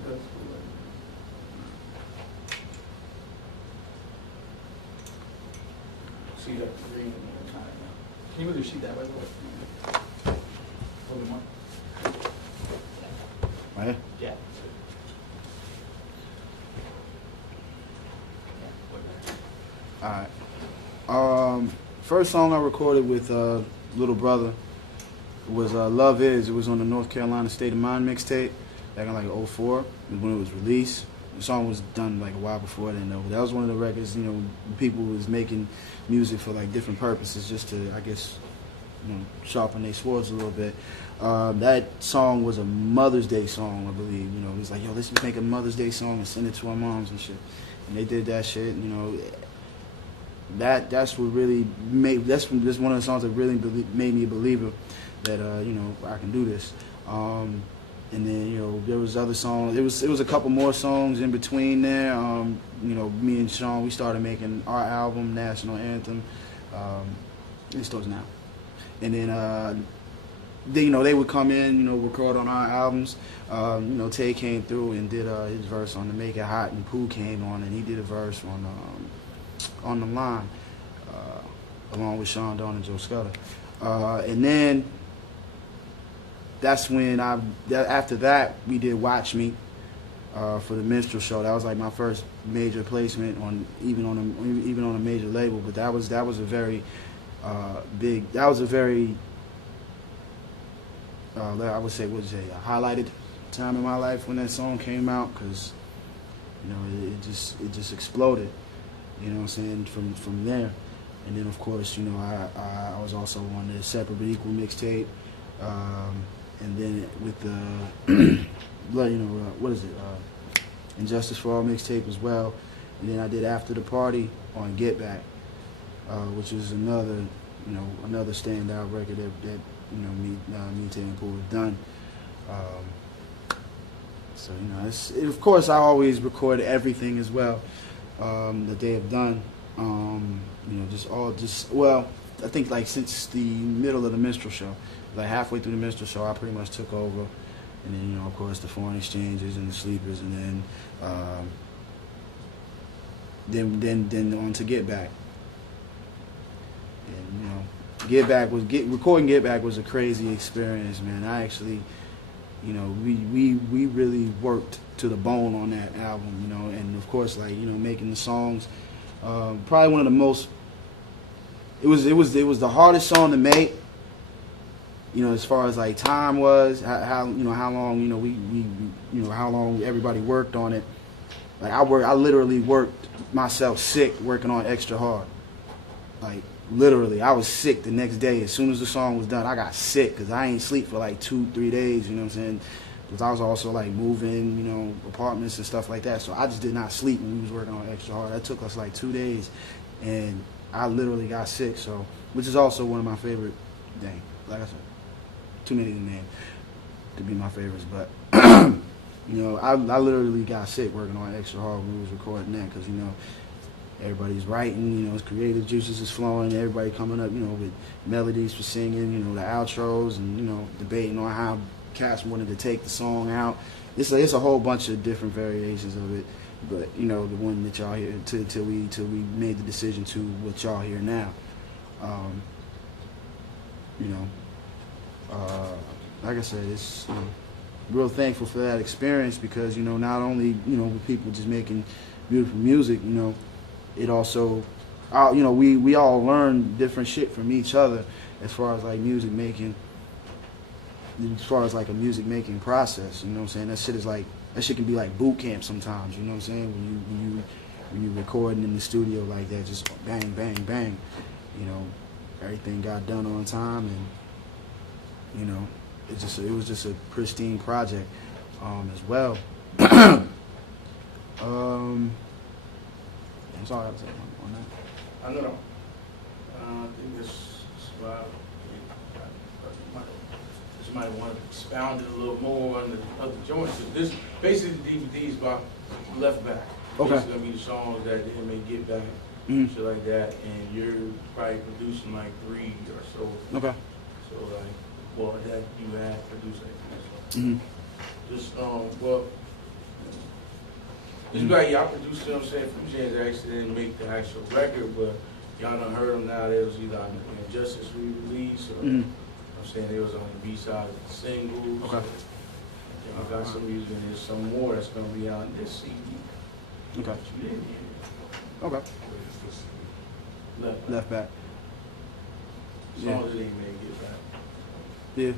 See that green? Can you move your seat that way? A little bit more. Right here? Yeah. All right. First song I recorded with little brother was Love Is. It was on the North Carolina State of Mind mixtape back in like 04 when it was released. The song was done like a while before then though. That was one of the records, people was making music for like different purposes just to, I guess, sharpen their swords a little bit. That song was a Mother's Day song, I believe. It was like, yo, let's make a Mother's Day song and send it to our moms and shit. And they did that shit, That's what really made. That's one of the songs that really made me a believer that I can do this. And then there was other songs. It was a couple more songs in between there. Me and Sean, we started making our album, National Anthem. In stores now. And then they would come in, record on our albums. Tay came through and did his verse on the Make It Hot, and Pooh came on and he did a verse on the line, along with Sean Dawn and Joe Scudder. And then that's when after that we did Watch Me for the Minstrel Show. That was like my first major placement even on a major label. But that was a very big. That was a very I would say a highlighted time in my life when that song came out because it just exploded. You know what I'm saying, from there. And then, of course, I was also on the Separate But Equal mixtape. And then with the, what is it, Injustice for All mixtape as well. And then I did After the Party on Get Back, which is another standout record that me Tay and Pooh have done. So of course I always record everything as well that they have done. I think like since the middle of the Minstrel Show, like halfway through the Minstrel Show, I pretty much took over, and then of course the Foreign Exchanges and the Sleepers, and then on to Get Back. And recording Get Back was a crazy experience, man. I actually, we really worked to the bone on that album, and of course, like, making the songs, probably one of the most. It was the hardest song to make. As far as like time was, how long how long everybody worked on it. Like I literally worked myself sick working on Extra Hard. Like literally, I was sick the next day. As soon as the song was done, I got sick because I ain't sleep for like 2-3 days. You know what I'm saying? Because I was also like moving, apartments and stuff like that. So I just did not sleep when we was working on Extra Hard. That took us like 2 days, and I literally got sick. So, which is also one of my favorite. Dang, like I said, too many to name to be my favorites. But I literally got sick working on Extra Hard when we was recording that because everybody's writing, his creative juices is flowing, everybody coming up, with melodies for singing, the outros, and, debating on how cats wanted to take the song out. It's a whole bunch of different variations of it, but, the one that y'all hear, till we made the decision to what y'all hear now. Like I said, it's, real thankful for that experience because, not only, with people just making beautiful music, it also, we all learn different shit from each other as far as like music making, as far as like a music making process. You know what I'm saying? That shit can be like boot camp sometimes. You know what I'm saying? When you recording in the studio like that, just bang, bang, bang. Everything got done on time, and it was just a pristine project as well. That's all I have to say on that. I know. I think this about. Just might want to expound it a little more on the other joints. This basically the DVD is about Left Back. Okay. It's gonna be the songs that they may get back, shit like that, and you're probably producing like 3 or so. Okay. So that you had produced. Mm-hmm. Just it's like y'all produced, you know what I'm saying, from James actually didn't make the actual record, but y'all done heard them now. They was either on the Justice re-release or, I'm saying they was on the B-side of the singles. Okay. I got some music and there's some more that's going to be on this CD. Okay. That you didn't hear. Okay. Left Back. Songs that they may get back. Yeah.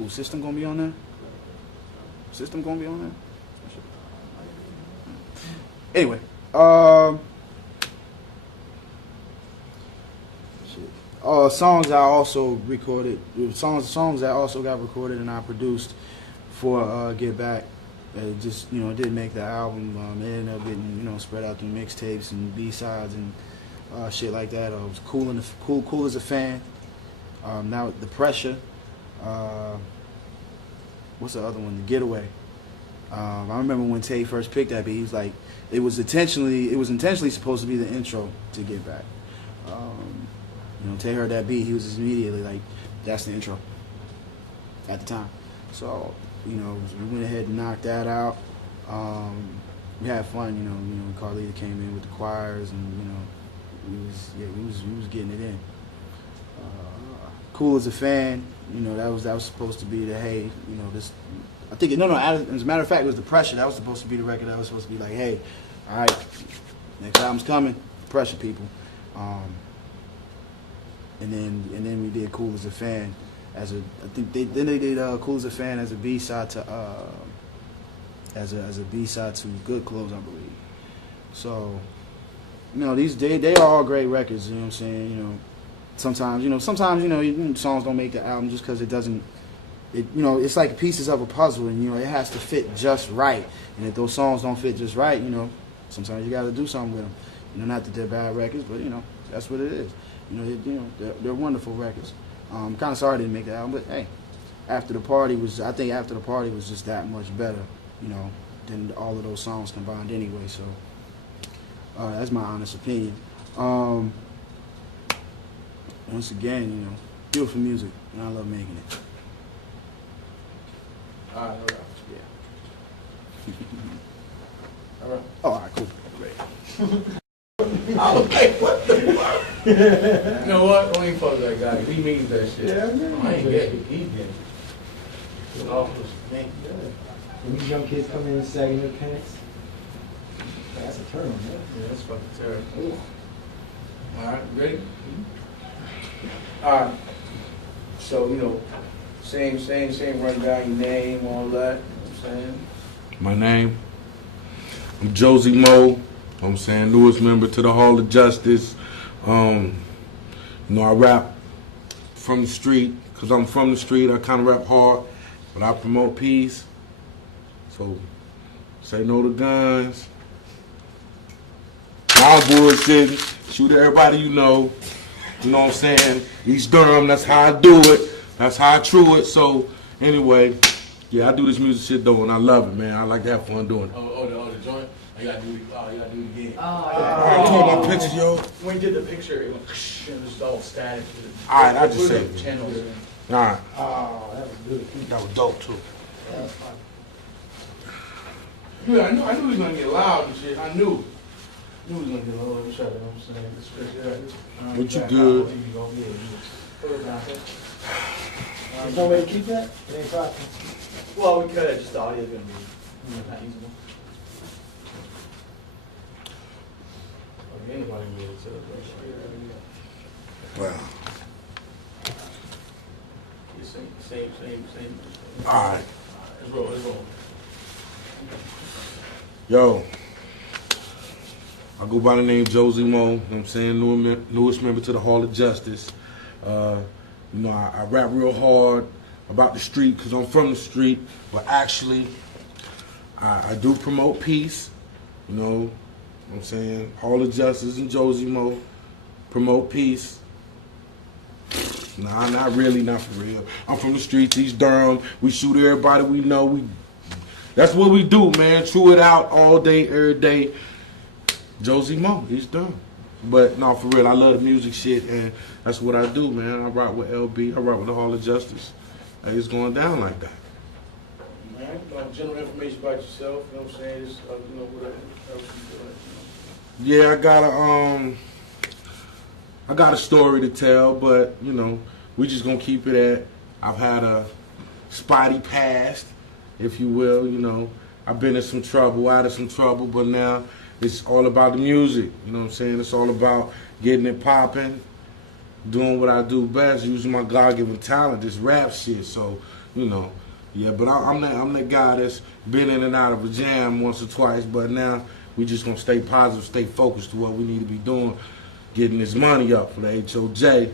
Ooh, System gonna be on there? System gonna be on there? Anyway, songs I also recorded, songs that also got recorded and I produced for Get Back. It just, didn't make the album. It ended up getting, spread out through mixtapes and B-sides and shit like that. It was cool as a fan. Now The Pressure. What's the other one? The Getaway. I remember when Tay first picked that beat, he was like, it was intentionally supposed to be the intro to Get Back. Tay heard that beat, he was just immediately like, that's the intro at the time. So, we went ahead and knocked that out. We had fun, Carlita came in with the choirs and, we was getting it in. Cool as a Fan, that was supposed to be the, hey, this, I think, as a matter of fact, it was The Pressure. That was supposed to be the record that was supposed to be like, hey, all right, next album's coming, Pressure, people. And then we did Cool as a Fan I think they did Cool as a Fan as a B-side to as a B-side to Good Clothes, I believe. So, they are all great records, you know what I'm saying? Sometimes songs don't make the album just because it doesn't it's like pieces of a puzzle, and it has to fit just right. And if those songs don't fit just right, sometimes you got to do something with them. Not that they're bad records, but that's what it is. They're wonderful records. I'm kind of sorry I didn't make the album, but hey, I think after the party was just that much better, than all of those songs combined anyway. So that's my honest opinion. Once again, beautiful music, and I love making it. All right, all right. Yeah. All right. Oh, all right, cool. Great. I was like, what the fuck? You know what? Don't even fuck with that guy. He means that shit. Yeah, I ain't get it. He get it. It's awful, man. When these young kids come in sagging their pants, that's a turn on, man. Yeah, that's fucking terrible. All right, ready? All right. So, same rundown, your name, all that. You know what I'm saying? My name, I'm Josie Mo. I'm saying newest member to the Hall of Justice. I rap from the street because I'm from the street. I kind of rap hard, but I promote peace. So say no to guns. All bullshitting. Shoot at everybody you know. You know what I'm saying? East Durham, that's how I do it. That's how I true it. So anyway, yeah, I do this music shit though, and I love it, man. I like to have fun doing it. The joint? You gotta do it again. I told my pictures, yo. When you did the picture, it went and it was all static. All right, I just say the channels. All right. Oh, that was good. That was dope too. That was fun. Yeah, I knew he was gonna get loud and shit. I knew. He was gonna get loud. What's up? You know what I'm saying? What you good? Put it down there. There's no way to keep that? It ain't popping. Well, we could. Just the audio's gonna be not usable. Anybody can get it to the Wow. Same. All right. Let's roll. Yo, I go by the name Josie Mo. You know what I'm saying? Newest member to the Hall of Justice. I rap real hard about the street because I'm from the street. But actually, I do promote peace. You know what I'm saying? Hall of Justice and Josie Mo promote peace. Nah, not really, not for real. I'm from the streets, East Durham. We shoot everybody we know. That's what we do, man. True it out all day, every day. Josie Mo, East Durham. But no, for real, I love the music shit, and that's what I do, man. I rock with LB, I rock with the Hall of Justice. It's going down like that. Man, general information about yourself, you know what I'm saying? Just, whatever else you feel like, Yeah, I got a story to tell, but we just gonna keep it at. I've had a spotty past, if you will. I've been in some trouble, out of some trouble, but now it's all about the music. You know what I'm saying? It's all about getting it popping, doing what I do best, using my God-given talent, this rap shit. So, yeah. But I'm that guy that's been in and out of a jam once or twice, but now we just gonna stay positive, stay focused to what we need to be doing. Getting this money up for the HOJ.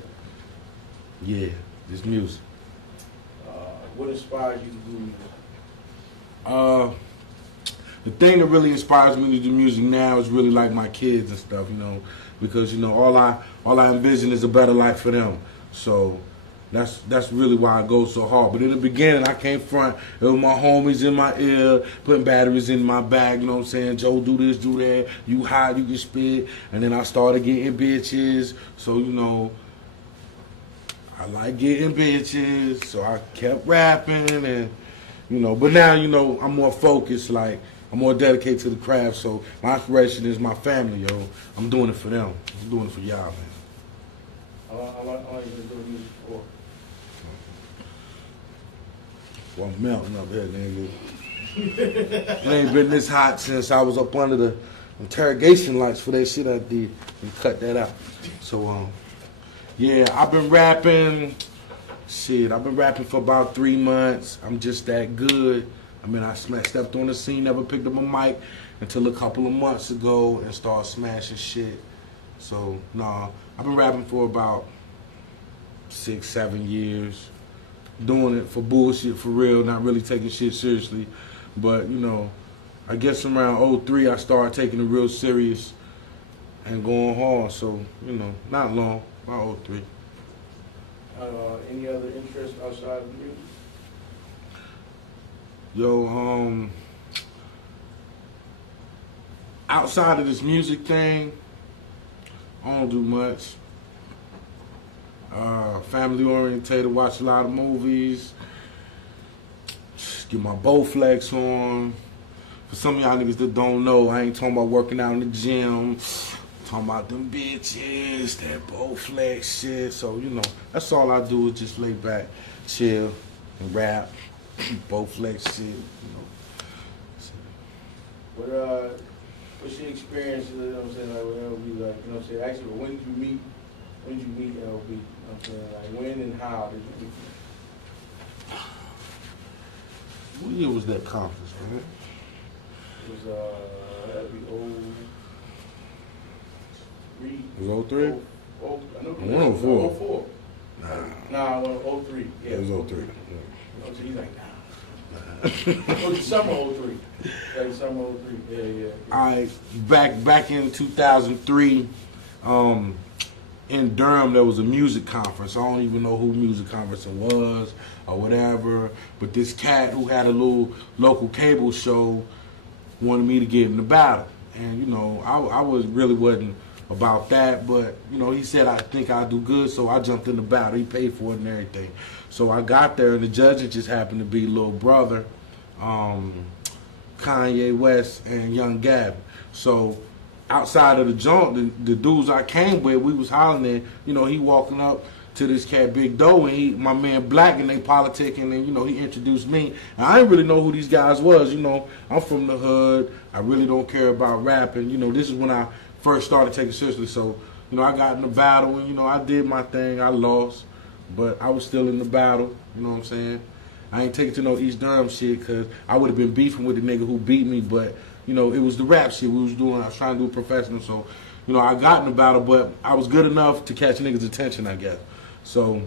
Yeah, this music. what inspires you to do music? The thing that really inspires me to do music now is really like my kids and stuff, because all I envision is a better life for them. So that's really why I go so hard. But in the beginning, I came front. It was my homies in my ear, putting batteries in my bag. You know what I'm saying? Joe, do this, do that. You hot, you can spit. And then I started getting bitches. So I like getting bitches. So I kept rapping, and But now I'm more focused. Like I'm more dedicated to the craft. So my inspiration is my family, yo. I'm doing it for them. I'm doing it for y'all, man. How long you been doing music for? Well, I'm melting up here, nigga. It ain't been this hot since I was up under the interrogation lights for that shit I did and cut that out. So, yeah, I've been rapping. Shit, I've been rapping for about 3 months. I'm just that good. I mean, I stepped on the scene, never picked up a mic until a couple of months ago and started smashing shit. So, nah, I've been rapping for about 6-7 years. doing it for bullshit, for real, not really taking shit seriously. But, you know, I guess around '03 I started taking it real serious and going hard. So, you know, not long, about '03. Any other interests outside of music? Yo, outside of this music thing, I don't do much. Family orientated, watch a lot of movies. Get my Bowflex on. For some of y'all niggas that don't know, I ain't talking about working out in the gym. I'm talking about them bitches, that Bowflex shit. So, you know, that's all I do is just lay back, chill, and rap. Bowflex shit, you know. What's your experience, you know what I'm saying, like with LB, like, you know what I'm saying, actually, when did you meet LB, you know what I'm saying, like, when and how did you meet? What year was that conference, man? It was, that'd be 03. It was 03? I know I went 04. 04. Nah, I went 03. Yeah. It was 03. So he's like, nah. It was summer 03. Like summer 03. Yeah. I back in 2003, in Durham there was a music conference. I don't even know who music conference it was or whatever. But this cat who had a little local cable show wanted me to get in the battle, and you know I wasn't about that, but you know he said I think I'd do good, so I jumped in the battle. He paid for it and everything. So I got there, and the judges just happened to be Lil Brother, Kanye West, and Young Gavin. So outside of the joint, the dudes I came with, we was hollering at, you know, he walking up to this cat Big Doe, and my man Black, and they politicking, and you know he introduced me. And I didn't really know who these guys was. You know, I'm from the hood. I really don't care about rapping. You know, this is when I first started taking it seriously. So, you know, I got in the battle, and you know, I did my thing. I lost, but I was still in the battle. You know what I'm saying? I ain't taking to no East Durham shit because I would have been beefing with the nigga who beat me. But you know, it was the rap shit we was doing. I was trying to do it professional. So, you know, I got in the battle, but I was good enough to catch niggas' attention, I guess. So,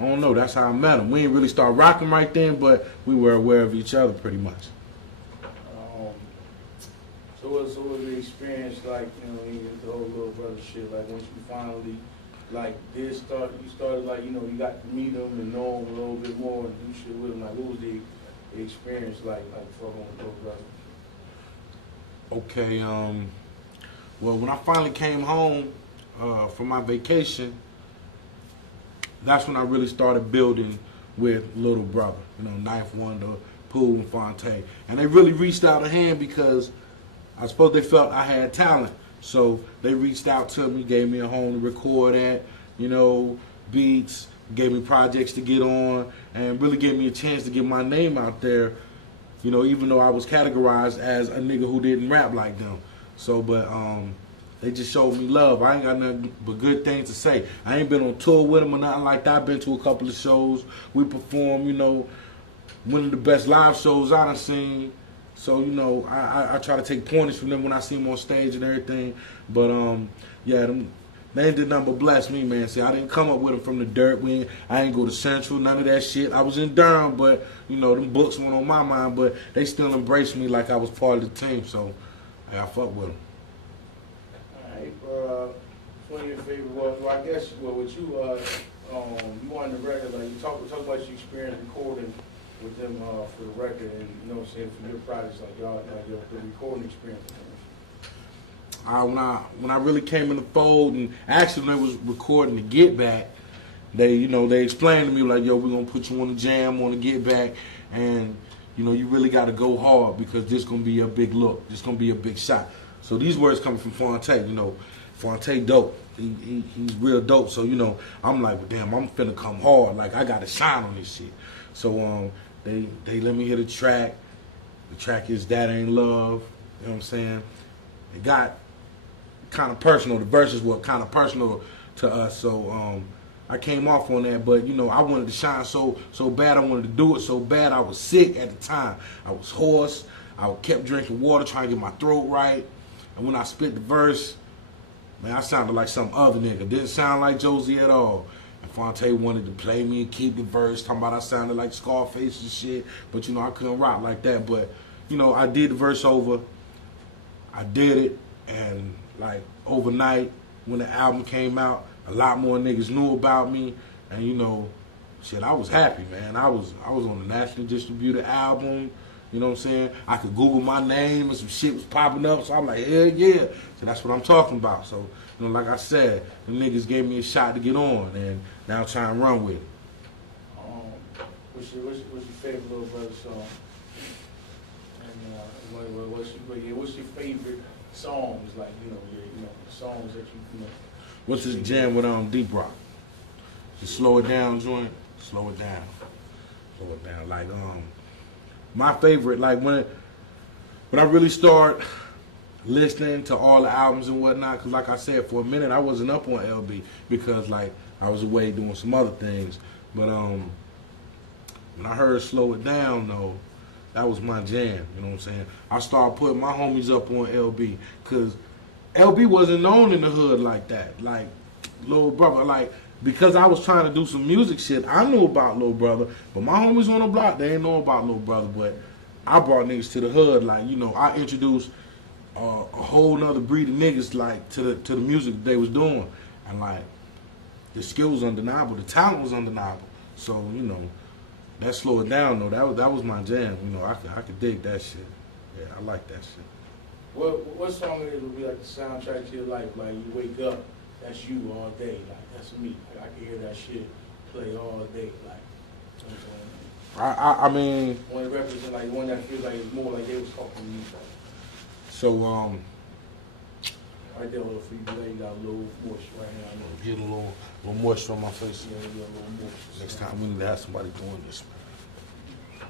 I don't know. That's how I met him. We didn't really start rocking right then, but we were aware of each other pretty much. So what was the experience like, you know, when you did the whole Little Brother shit, like once you finally, like, you started like, you know, you got to meet him and know him a little bit more and do shit with him, like, what was the experience like fucking with Little Brother? Okay, well, when I finally came home from my vacation, that's when I really started building with Little Brother, you know, Knife Wonder, Pool, and Fontaine. And they really reached out a hand because I suppose they felt I had talent. So they reached out to me, gave me a home to record at, you know, beats, gave me projects to get on, and really gave me a chance to get my name out there, you know, even though I was categorized as a nigga who didn't rap like them. So, but they just showed me love. I ain't got nothing but good things to say. I ain't been on tour with them or nothing like that. I've been to a couple of shows. We performed, you know, one of the best live shows I done seen. So, you know, I try to take pointers from them when I see them on stage and everything. But, yeah, they ain't did nothing but bless me, man. See, I didn't come up with them from the dirt. I ain't go to Central, none of that shit. I was in Durham, but, you know, them books went on my mind. But they still embraced me like I was part of the team. So, I fuck with them. One of your favorite, well, I guess, with you, you on the record, like, you talk about your experience recording with them for the record, and you know what I'm saying, for your projects, like y'all, like the recording experience. When I really came in the fold, and actually when they was recording the Get Back, they explained to me like, yo, we're gonna put you on the jam, on the Get Back, and you know, you really got to go hard because this gonna be a big look, this gonna be a big shot. So these words coming from Fontaine, you know, Fontaine dope. He's real dope. So, you know, I'm like, well, damn, I'm finna come hard. Like, I got to shine on this shit. So, they let me hear the track. The track is That Ain't Love. You know what I'm saying? It got kind of personal. The verses were kind of personal to us. So, I came off on that. But, you know, I wanted to shine so bad. I wanted to do it so bad. I was sick at the time. I was hoarse. I kept drinking water, trying to get my throat right. And when I spit the verse, man, I sounded like some other nigga. Didn't sound like Josie at all. And Fonte wanted to play me and keep the verse, talking about I sounded like Scarface and shit. But, you know, I couldn't rock like that. But, you know, I did the verse over. I did it. And, like, overnight, when the album came out, a lot more niggas knew about me. And, you know, shit, I was happy, man. I was on the nationally distributed album. You know what I'm saying? I could Google my name and some shit was popping up. So I'm like, hell yeah. So that's what I'm talking about. So, you know, like I said, the niggas gave me a shot to get on. And now I'm trying to run with it. What's your favorite Little Brother song? And what's your favorite songs? Like, songs that you know. What's this jam with Deep Rock? Just slow it down, joint. Slow it down. Slow it down. Like, my favorite, like when I really start listening to all the albums and whatnot, because like I said, for a minute I wasn't up on LB because like I was away doing some other things. But when I heard Slow It Down though, that was my jam, you know what I'm saying? I started putting my homies up on LB because LB wasn't known in the hood like that. Like Little Brother, like because I was trying to do some music shit, I knew about Little Brother, but my homies on the block, they ain't know about Little Brother. But I brought niggas to the hood, like, you know, I introduced a whole nother breed of niggas, like, to the music that they was doing. And, like, the skill was undeniable, the talent was undeniable. So, you know, that Slow It Down, though, that was my jam. You know, I could dig that shit. Yeah, I like that shit. What song it would be like the soundtrack to your life? Like, you wake up, that's you all day. Like, that's me. Like, I can hear that shit play all day. Like, you know what I'm saying? I mean, One that represent, like, one that feels like it's more like they was talking to me. so, Right there, for you, you got a little moisture right now. I know. get a little moisture on my face. Yeah, you got a little moisture. Next time we need to have somebody doing this, man.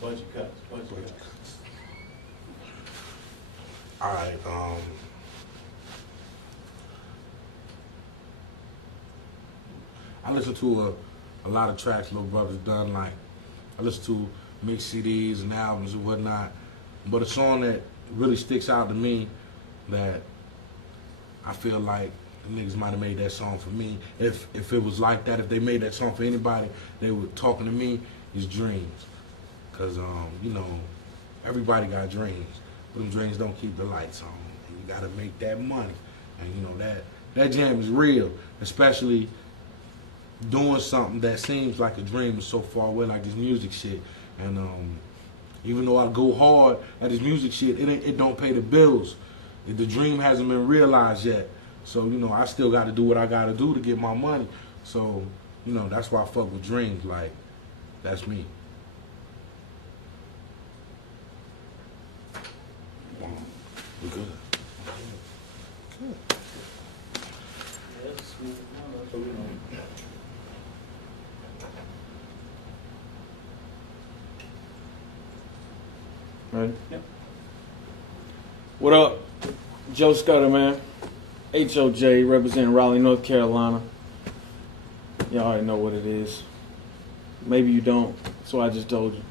Bunch of cuts. Bunch of cuts. All right, I listen to a lot of tracks Little Brother's done. Like, I listen to mixed CDs and albums and whatnot. But a song that really sticks out to me that I feel like the niggas might have made that song for me. If it was like that, if they made that song for anybody, they were talking to me, is Dreams. Because, you know, everybody got dreams. But them dreams don't keep the lights on. And you got to make that money. And, you know, that jam is real, especially doing something that seems like a dream is so far away, like this music shit. And even though I go hard at this music shit, it don't pay the bills. The dream hasn't been realized yet. So, you know, I still got to do what I got to do to get my money. So, you know, that's why I fuck with dreams. Like, that's me. We good. Yeah, that's a smooth one. So, you know. Ready? Yep. What up? Joe Scudder, man. HOJ, representing Raleigh, North Carolina. Y'all already know what it is. Maybe you don't, so I just told you.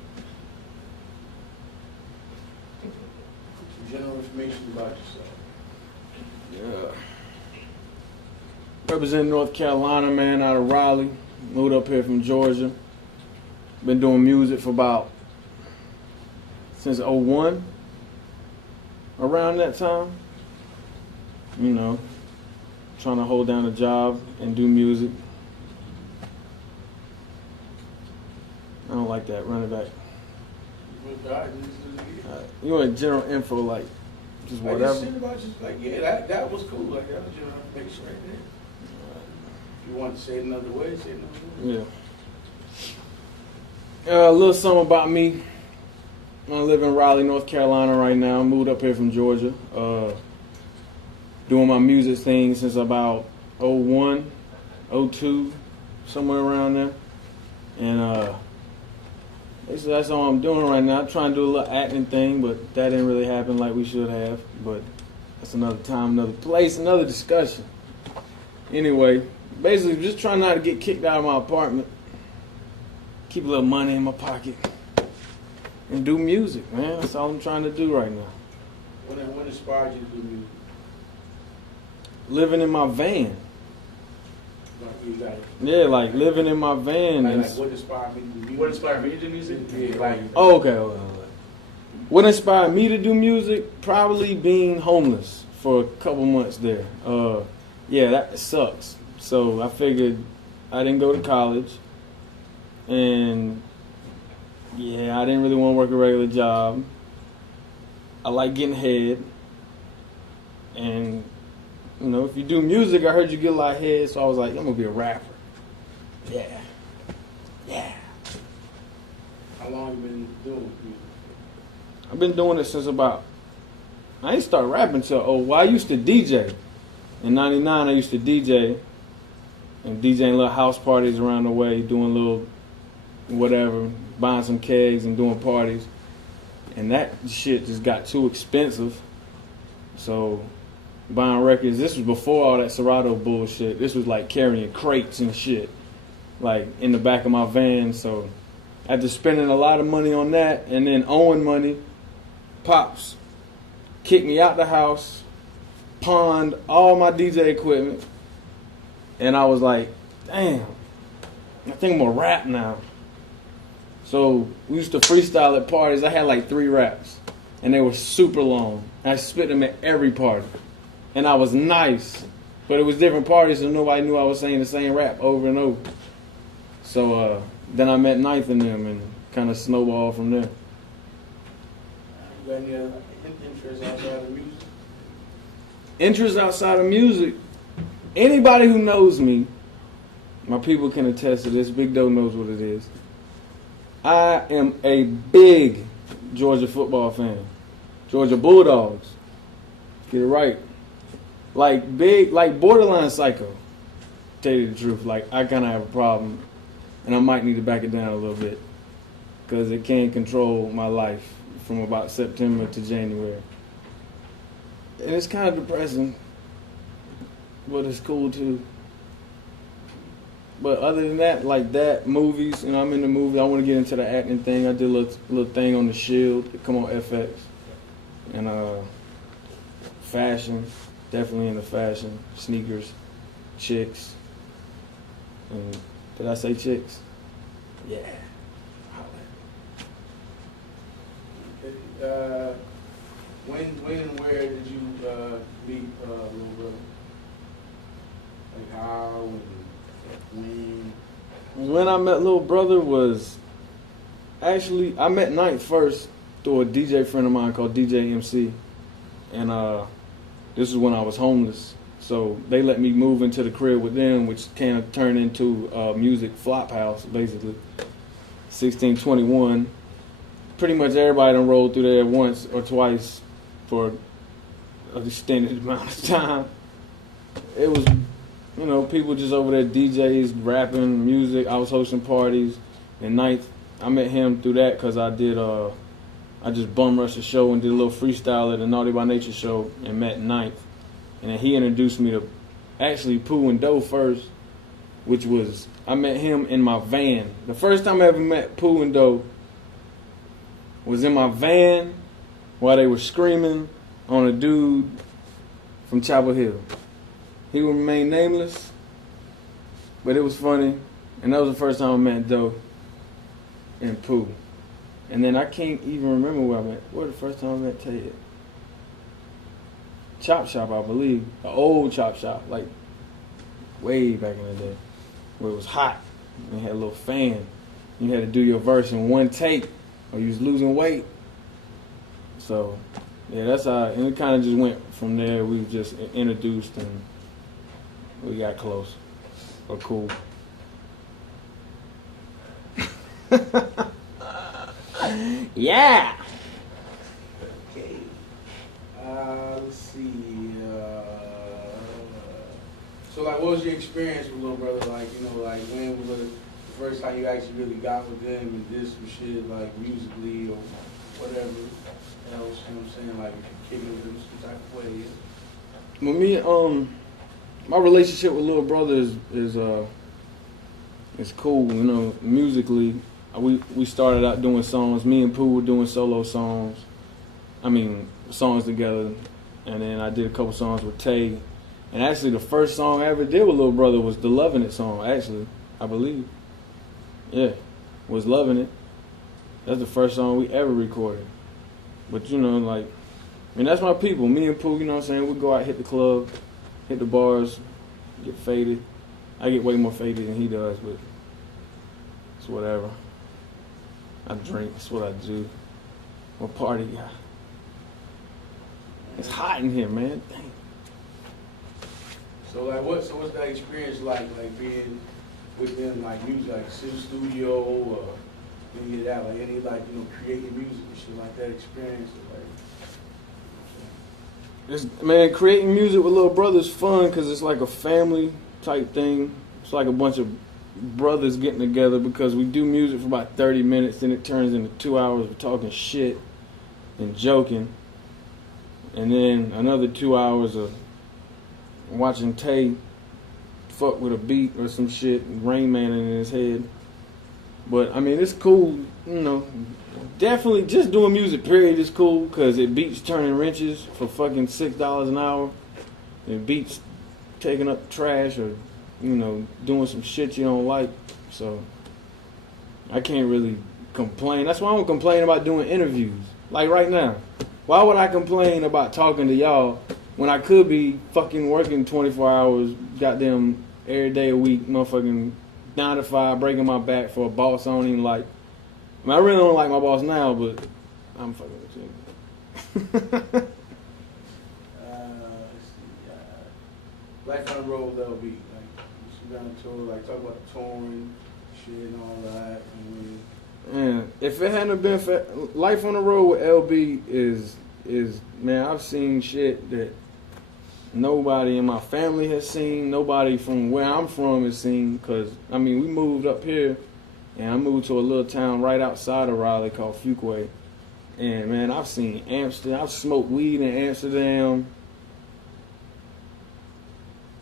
General information about yourself. Yeah. Representing North Carolina, man, out of Raleigh. Moved up here from Georgia. Been doing music for since 01. Around that time. You know, trying to hold down a job and do music. I don't like that. Run it back. You want general info, like just whatever. I just said about just like, yeah, that was cool. Like, that was general information right there. If you want to say it another way, say it another way. Yeah. A little something about me. I live in Raleigh, North Carolina right now. Moved up here from Georgia. Doing my music thing since about 01, 02, somewhere around there. And basically that's all I'm doing right now. I'm trying to do a little acting thing, but that didn't really happen like we should have. But that's another time, another place, another discussion. Anyway, basically just trying not to get kicked out of my apartment. Keep a little money in my pocket. And do music, man. That's all I'm trying to do right now. What inspired you to do music? Living in my van. You got like living in my van. Like, is- what inspired me to do music? What inspired me to do music? Yeah, like, Oh, okay. What inspired me to do music? Probably being homeless for a couple months there. Yeah, that sucks. So I figured I didn't go to college, and yeah, I didn't really want to work a regular job. I like getting head, and you know, if you do music, I heard you get a lot of head, so I was like, I'm gonna be a rapper. Yeah, yeah. how long you been doing music? I've been doing it since about. I ain't start rapping till well, I used to DJ. In '99, I used to DJ and DJing little house parties around the way, doing little whatever, buying some kegs and doing parties. And that shit just got too expensive. So buying records, this was before all that Serato bullshit. This was like carrying crates and shit, like in the back of my van. So after spending a lot of money on that and then owing money, Pops kicked me out the house, pawned all my DJ equipment, and I was like, damn, I think I'm gonna rap now. So we used to freestyle at parties. I had like 3 raps, and they were super long. I spit them at every party, and I was nice, but it was different parties, so nobody knew I was saying the same rap over and over. So then I met Ninth and them, and kind of snowballed from there. You got any other interests outside of music? Interests outside of music, anybody who knows me, my people can attest to this. Big Doe knows what it is. I am a big Georgia football fan. Georgia Bulldogs. Get it right. Like big, like borderline psycho. Tell you the truth, like I kind of have a problem, and I might need to back it down a little bit because it can't control my life from about September to January. And it's kind of depressing, but it's cool too. But other than that, like that, movies, you know, I'm in the movie. I want to get into the acting thing. I did a little thing on The Shield. It come on FX. And fashion, definitely into fashion. Sneakers, chicks. And did I say chicks? Yeah. When and where did you meet little brother? Like how and when? When I met Little Brother was actually, I met Knight first through a DJ friend of mine called DJ MC. And this is when I was homeless. So they let me move into the crib with them, which kind of turned into a music flop house, basically. 1621. Pretty much everybody done rolled through there once or twice for an extended amount of time. It was, you know, people just over there, DJs, rapping, music. I was hosting parties. And Ninth, I met him through that because I just bum rushed a show and did a little freestyle at a Naughty by Nature show and met Ninth. And then he introduced me to actually Pooh and Doe first, which was, I met him in my van. The first time I ever met Pooh and Doe was in my van while they were screaming on a dude from Chapel Hill. He would remain nameless, but it was funny. And that was the first time I met Doe and Pooh. And then I can't even remember where I met. Where the first time I met Ted? Chop Shop, I believe. The old Chop Shop, like way back in the day, where it was hot. And you had a little fan. You had to do your verse in one take, or you was losing weight. So, yeah, that's how, and it kind of just went from there. We just introduced and we got close, or cool. Yeah. Okay. Let's see. So, like, what was your experience with Little Brother? Like, you know, like, when was the first time you actually really got with them and did some shit, like, musically or whatever else, you know what I'm saying? Like, kicking with them some type of way. Well, me, my relationship with Little Brother is cool, you know, musically. We started out doing songs. Me and Pooh were doing solo songs. I mean, songs together. And then I did a couple songs with Tay. And actually, the first song I ever did with Lil Brother was the Lovin' It song, actually, I believe. Yeah, was Lovin' It. That's the first song we ever recorded. But, you know, like, I mean, that's my people. Me and Pooh, you know what I'm saying? We go out, hit the club, hit the bars, get faded. I get way more faded than he does, but it's whatever. I drink, that's what I do. I'm a party guy. It's hot in here, man. Dang. So like, what's that experience like being with them, like music, like in the studio or any of that, like any like creating music and shit like that experience, like. Man, creating music with Lil Brother is fun because it's like a family type thing. It's like a bunch of brothers getting together because we do music for about 30 minutes, then it turns into 2 hours of talking shit and joking. And then another 2 hours of watching Tay fuck with a beat or some shit, Rain Man in his head. But I mean, it's cool, you know. Definitely just doing music, period, is cool because it beats turning wrenches for fucking $6 an hour. It beats taking up trash or, you know, doing some shit you don't like. So I can't really complain. That's why I don't complain about doing interviews. Like right now. Why would I complain about talking to y'all when I could be fucking working 24 hours, goddamn, every day a week, motherfucking 9 to 5, breaking my back for a boss I don't even like. I mean, I really don't like my boss now, but I'm fucking with you. Let's see, Life on the Road with LB, like you got on tour, like talk about the touring, shit and all that. I mean, Man, if it hadn't been for Life on the Road with LB is man, I've seen shit that nobody in my family has seen, nobody from where I'm from has seen, because, I mean, we moved up here, and I moved to a little town right outside of Raleigh called Fuquay, and, man, I've seen Amsterdam, I've smoked weed in Amsterdam,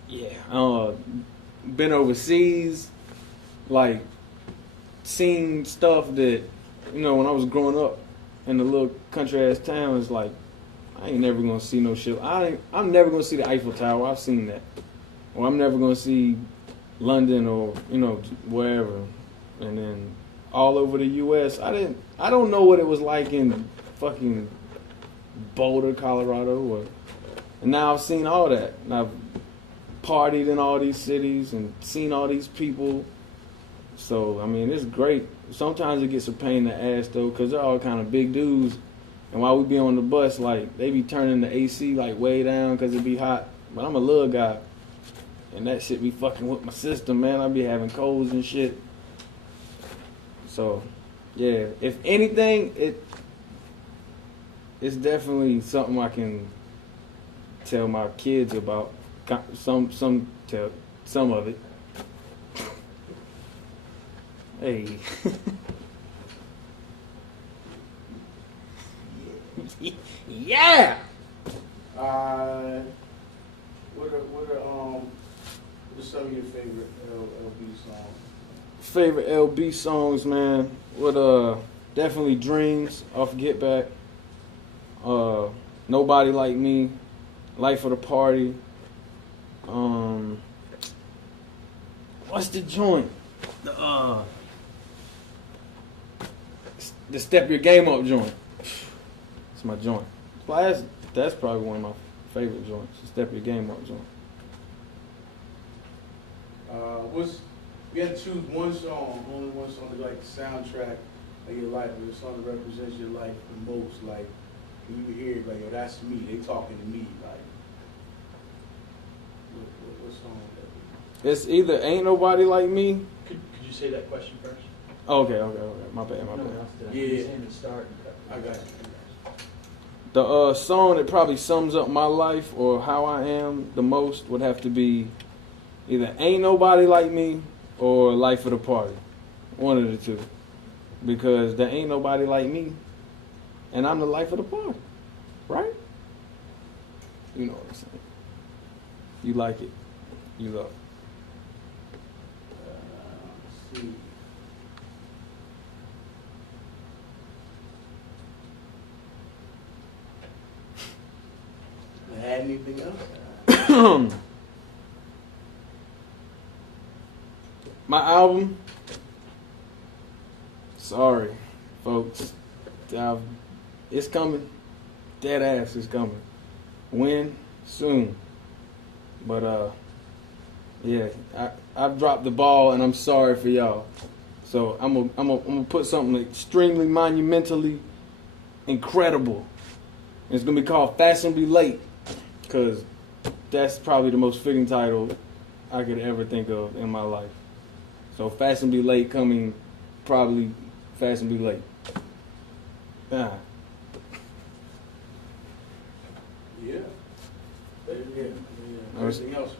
yeah, been overseas, like, seen stuff that, you know, when I was growing up in the little country-ass town, it's like, I ain't never gonna see no shit. I'm never gonna see the Eiffel Tower. I've seen that. Or I'm never gonna see London or, you know, wherever. And then all over the U.S. I don't know what it was like in fucking Boulder, Colorado. And now I've seen all that. And I've partied in all these cities and seen all these people. So, I mean, it's great. Sometimes it gets a pain in the ass, though, because they're all kind of big dudes. And while we be on the bus, like, they be turning the AC, like, way down because it be hot. But I'm a little guy. And that shit be fucking with my system, man. I be having colds and shit. So, yeah. If anything, it's definitely something I can tell my kids about. Some of it. Hey. Yeah. What's some of your favorite LB songs? Favorite LB songs, man. Definitely Dreams off Get Back. Nobody Like Me. Life of the Party. What's the joint? The Step Your Game Up joint. It's my joint. Well, that's probably one of my favorite joints. The Step Your Game Up joint. You had to choose one song, only one song to like the soundtrack of your life, or the song that represents your life the most. Like when you hear it, like, yo, that's me. They talking to me. Like, what song would that be? It's either Ain't Nobody Like Me. Could you say that question first? Okay. My bad. Yeah. I got you. The song that probably sums up my life or how I am the most would have to be either Ain't Nobody Like Me or Life of the Party. One of the two. Because there ain't nobody like me, and I'm the life of the party. Right? You know what I'm saying. You like it. You love it. Let's see. Had anything else? My album. Sorry, folks. It's coming. Dead ass is coming. When? Soon. But yeah, I've dropped the ball, and I'm sorry for y'all. So I'm gonna put something extremely monumentally incredible. It's gonna be called Fashionably Late, cause that's probably the most fitting title I could ever think of in my life. So Fashionably Late coming, probably Fashionably Late. Ah. Yeah. Yeah. Everything else.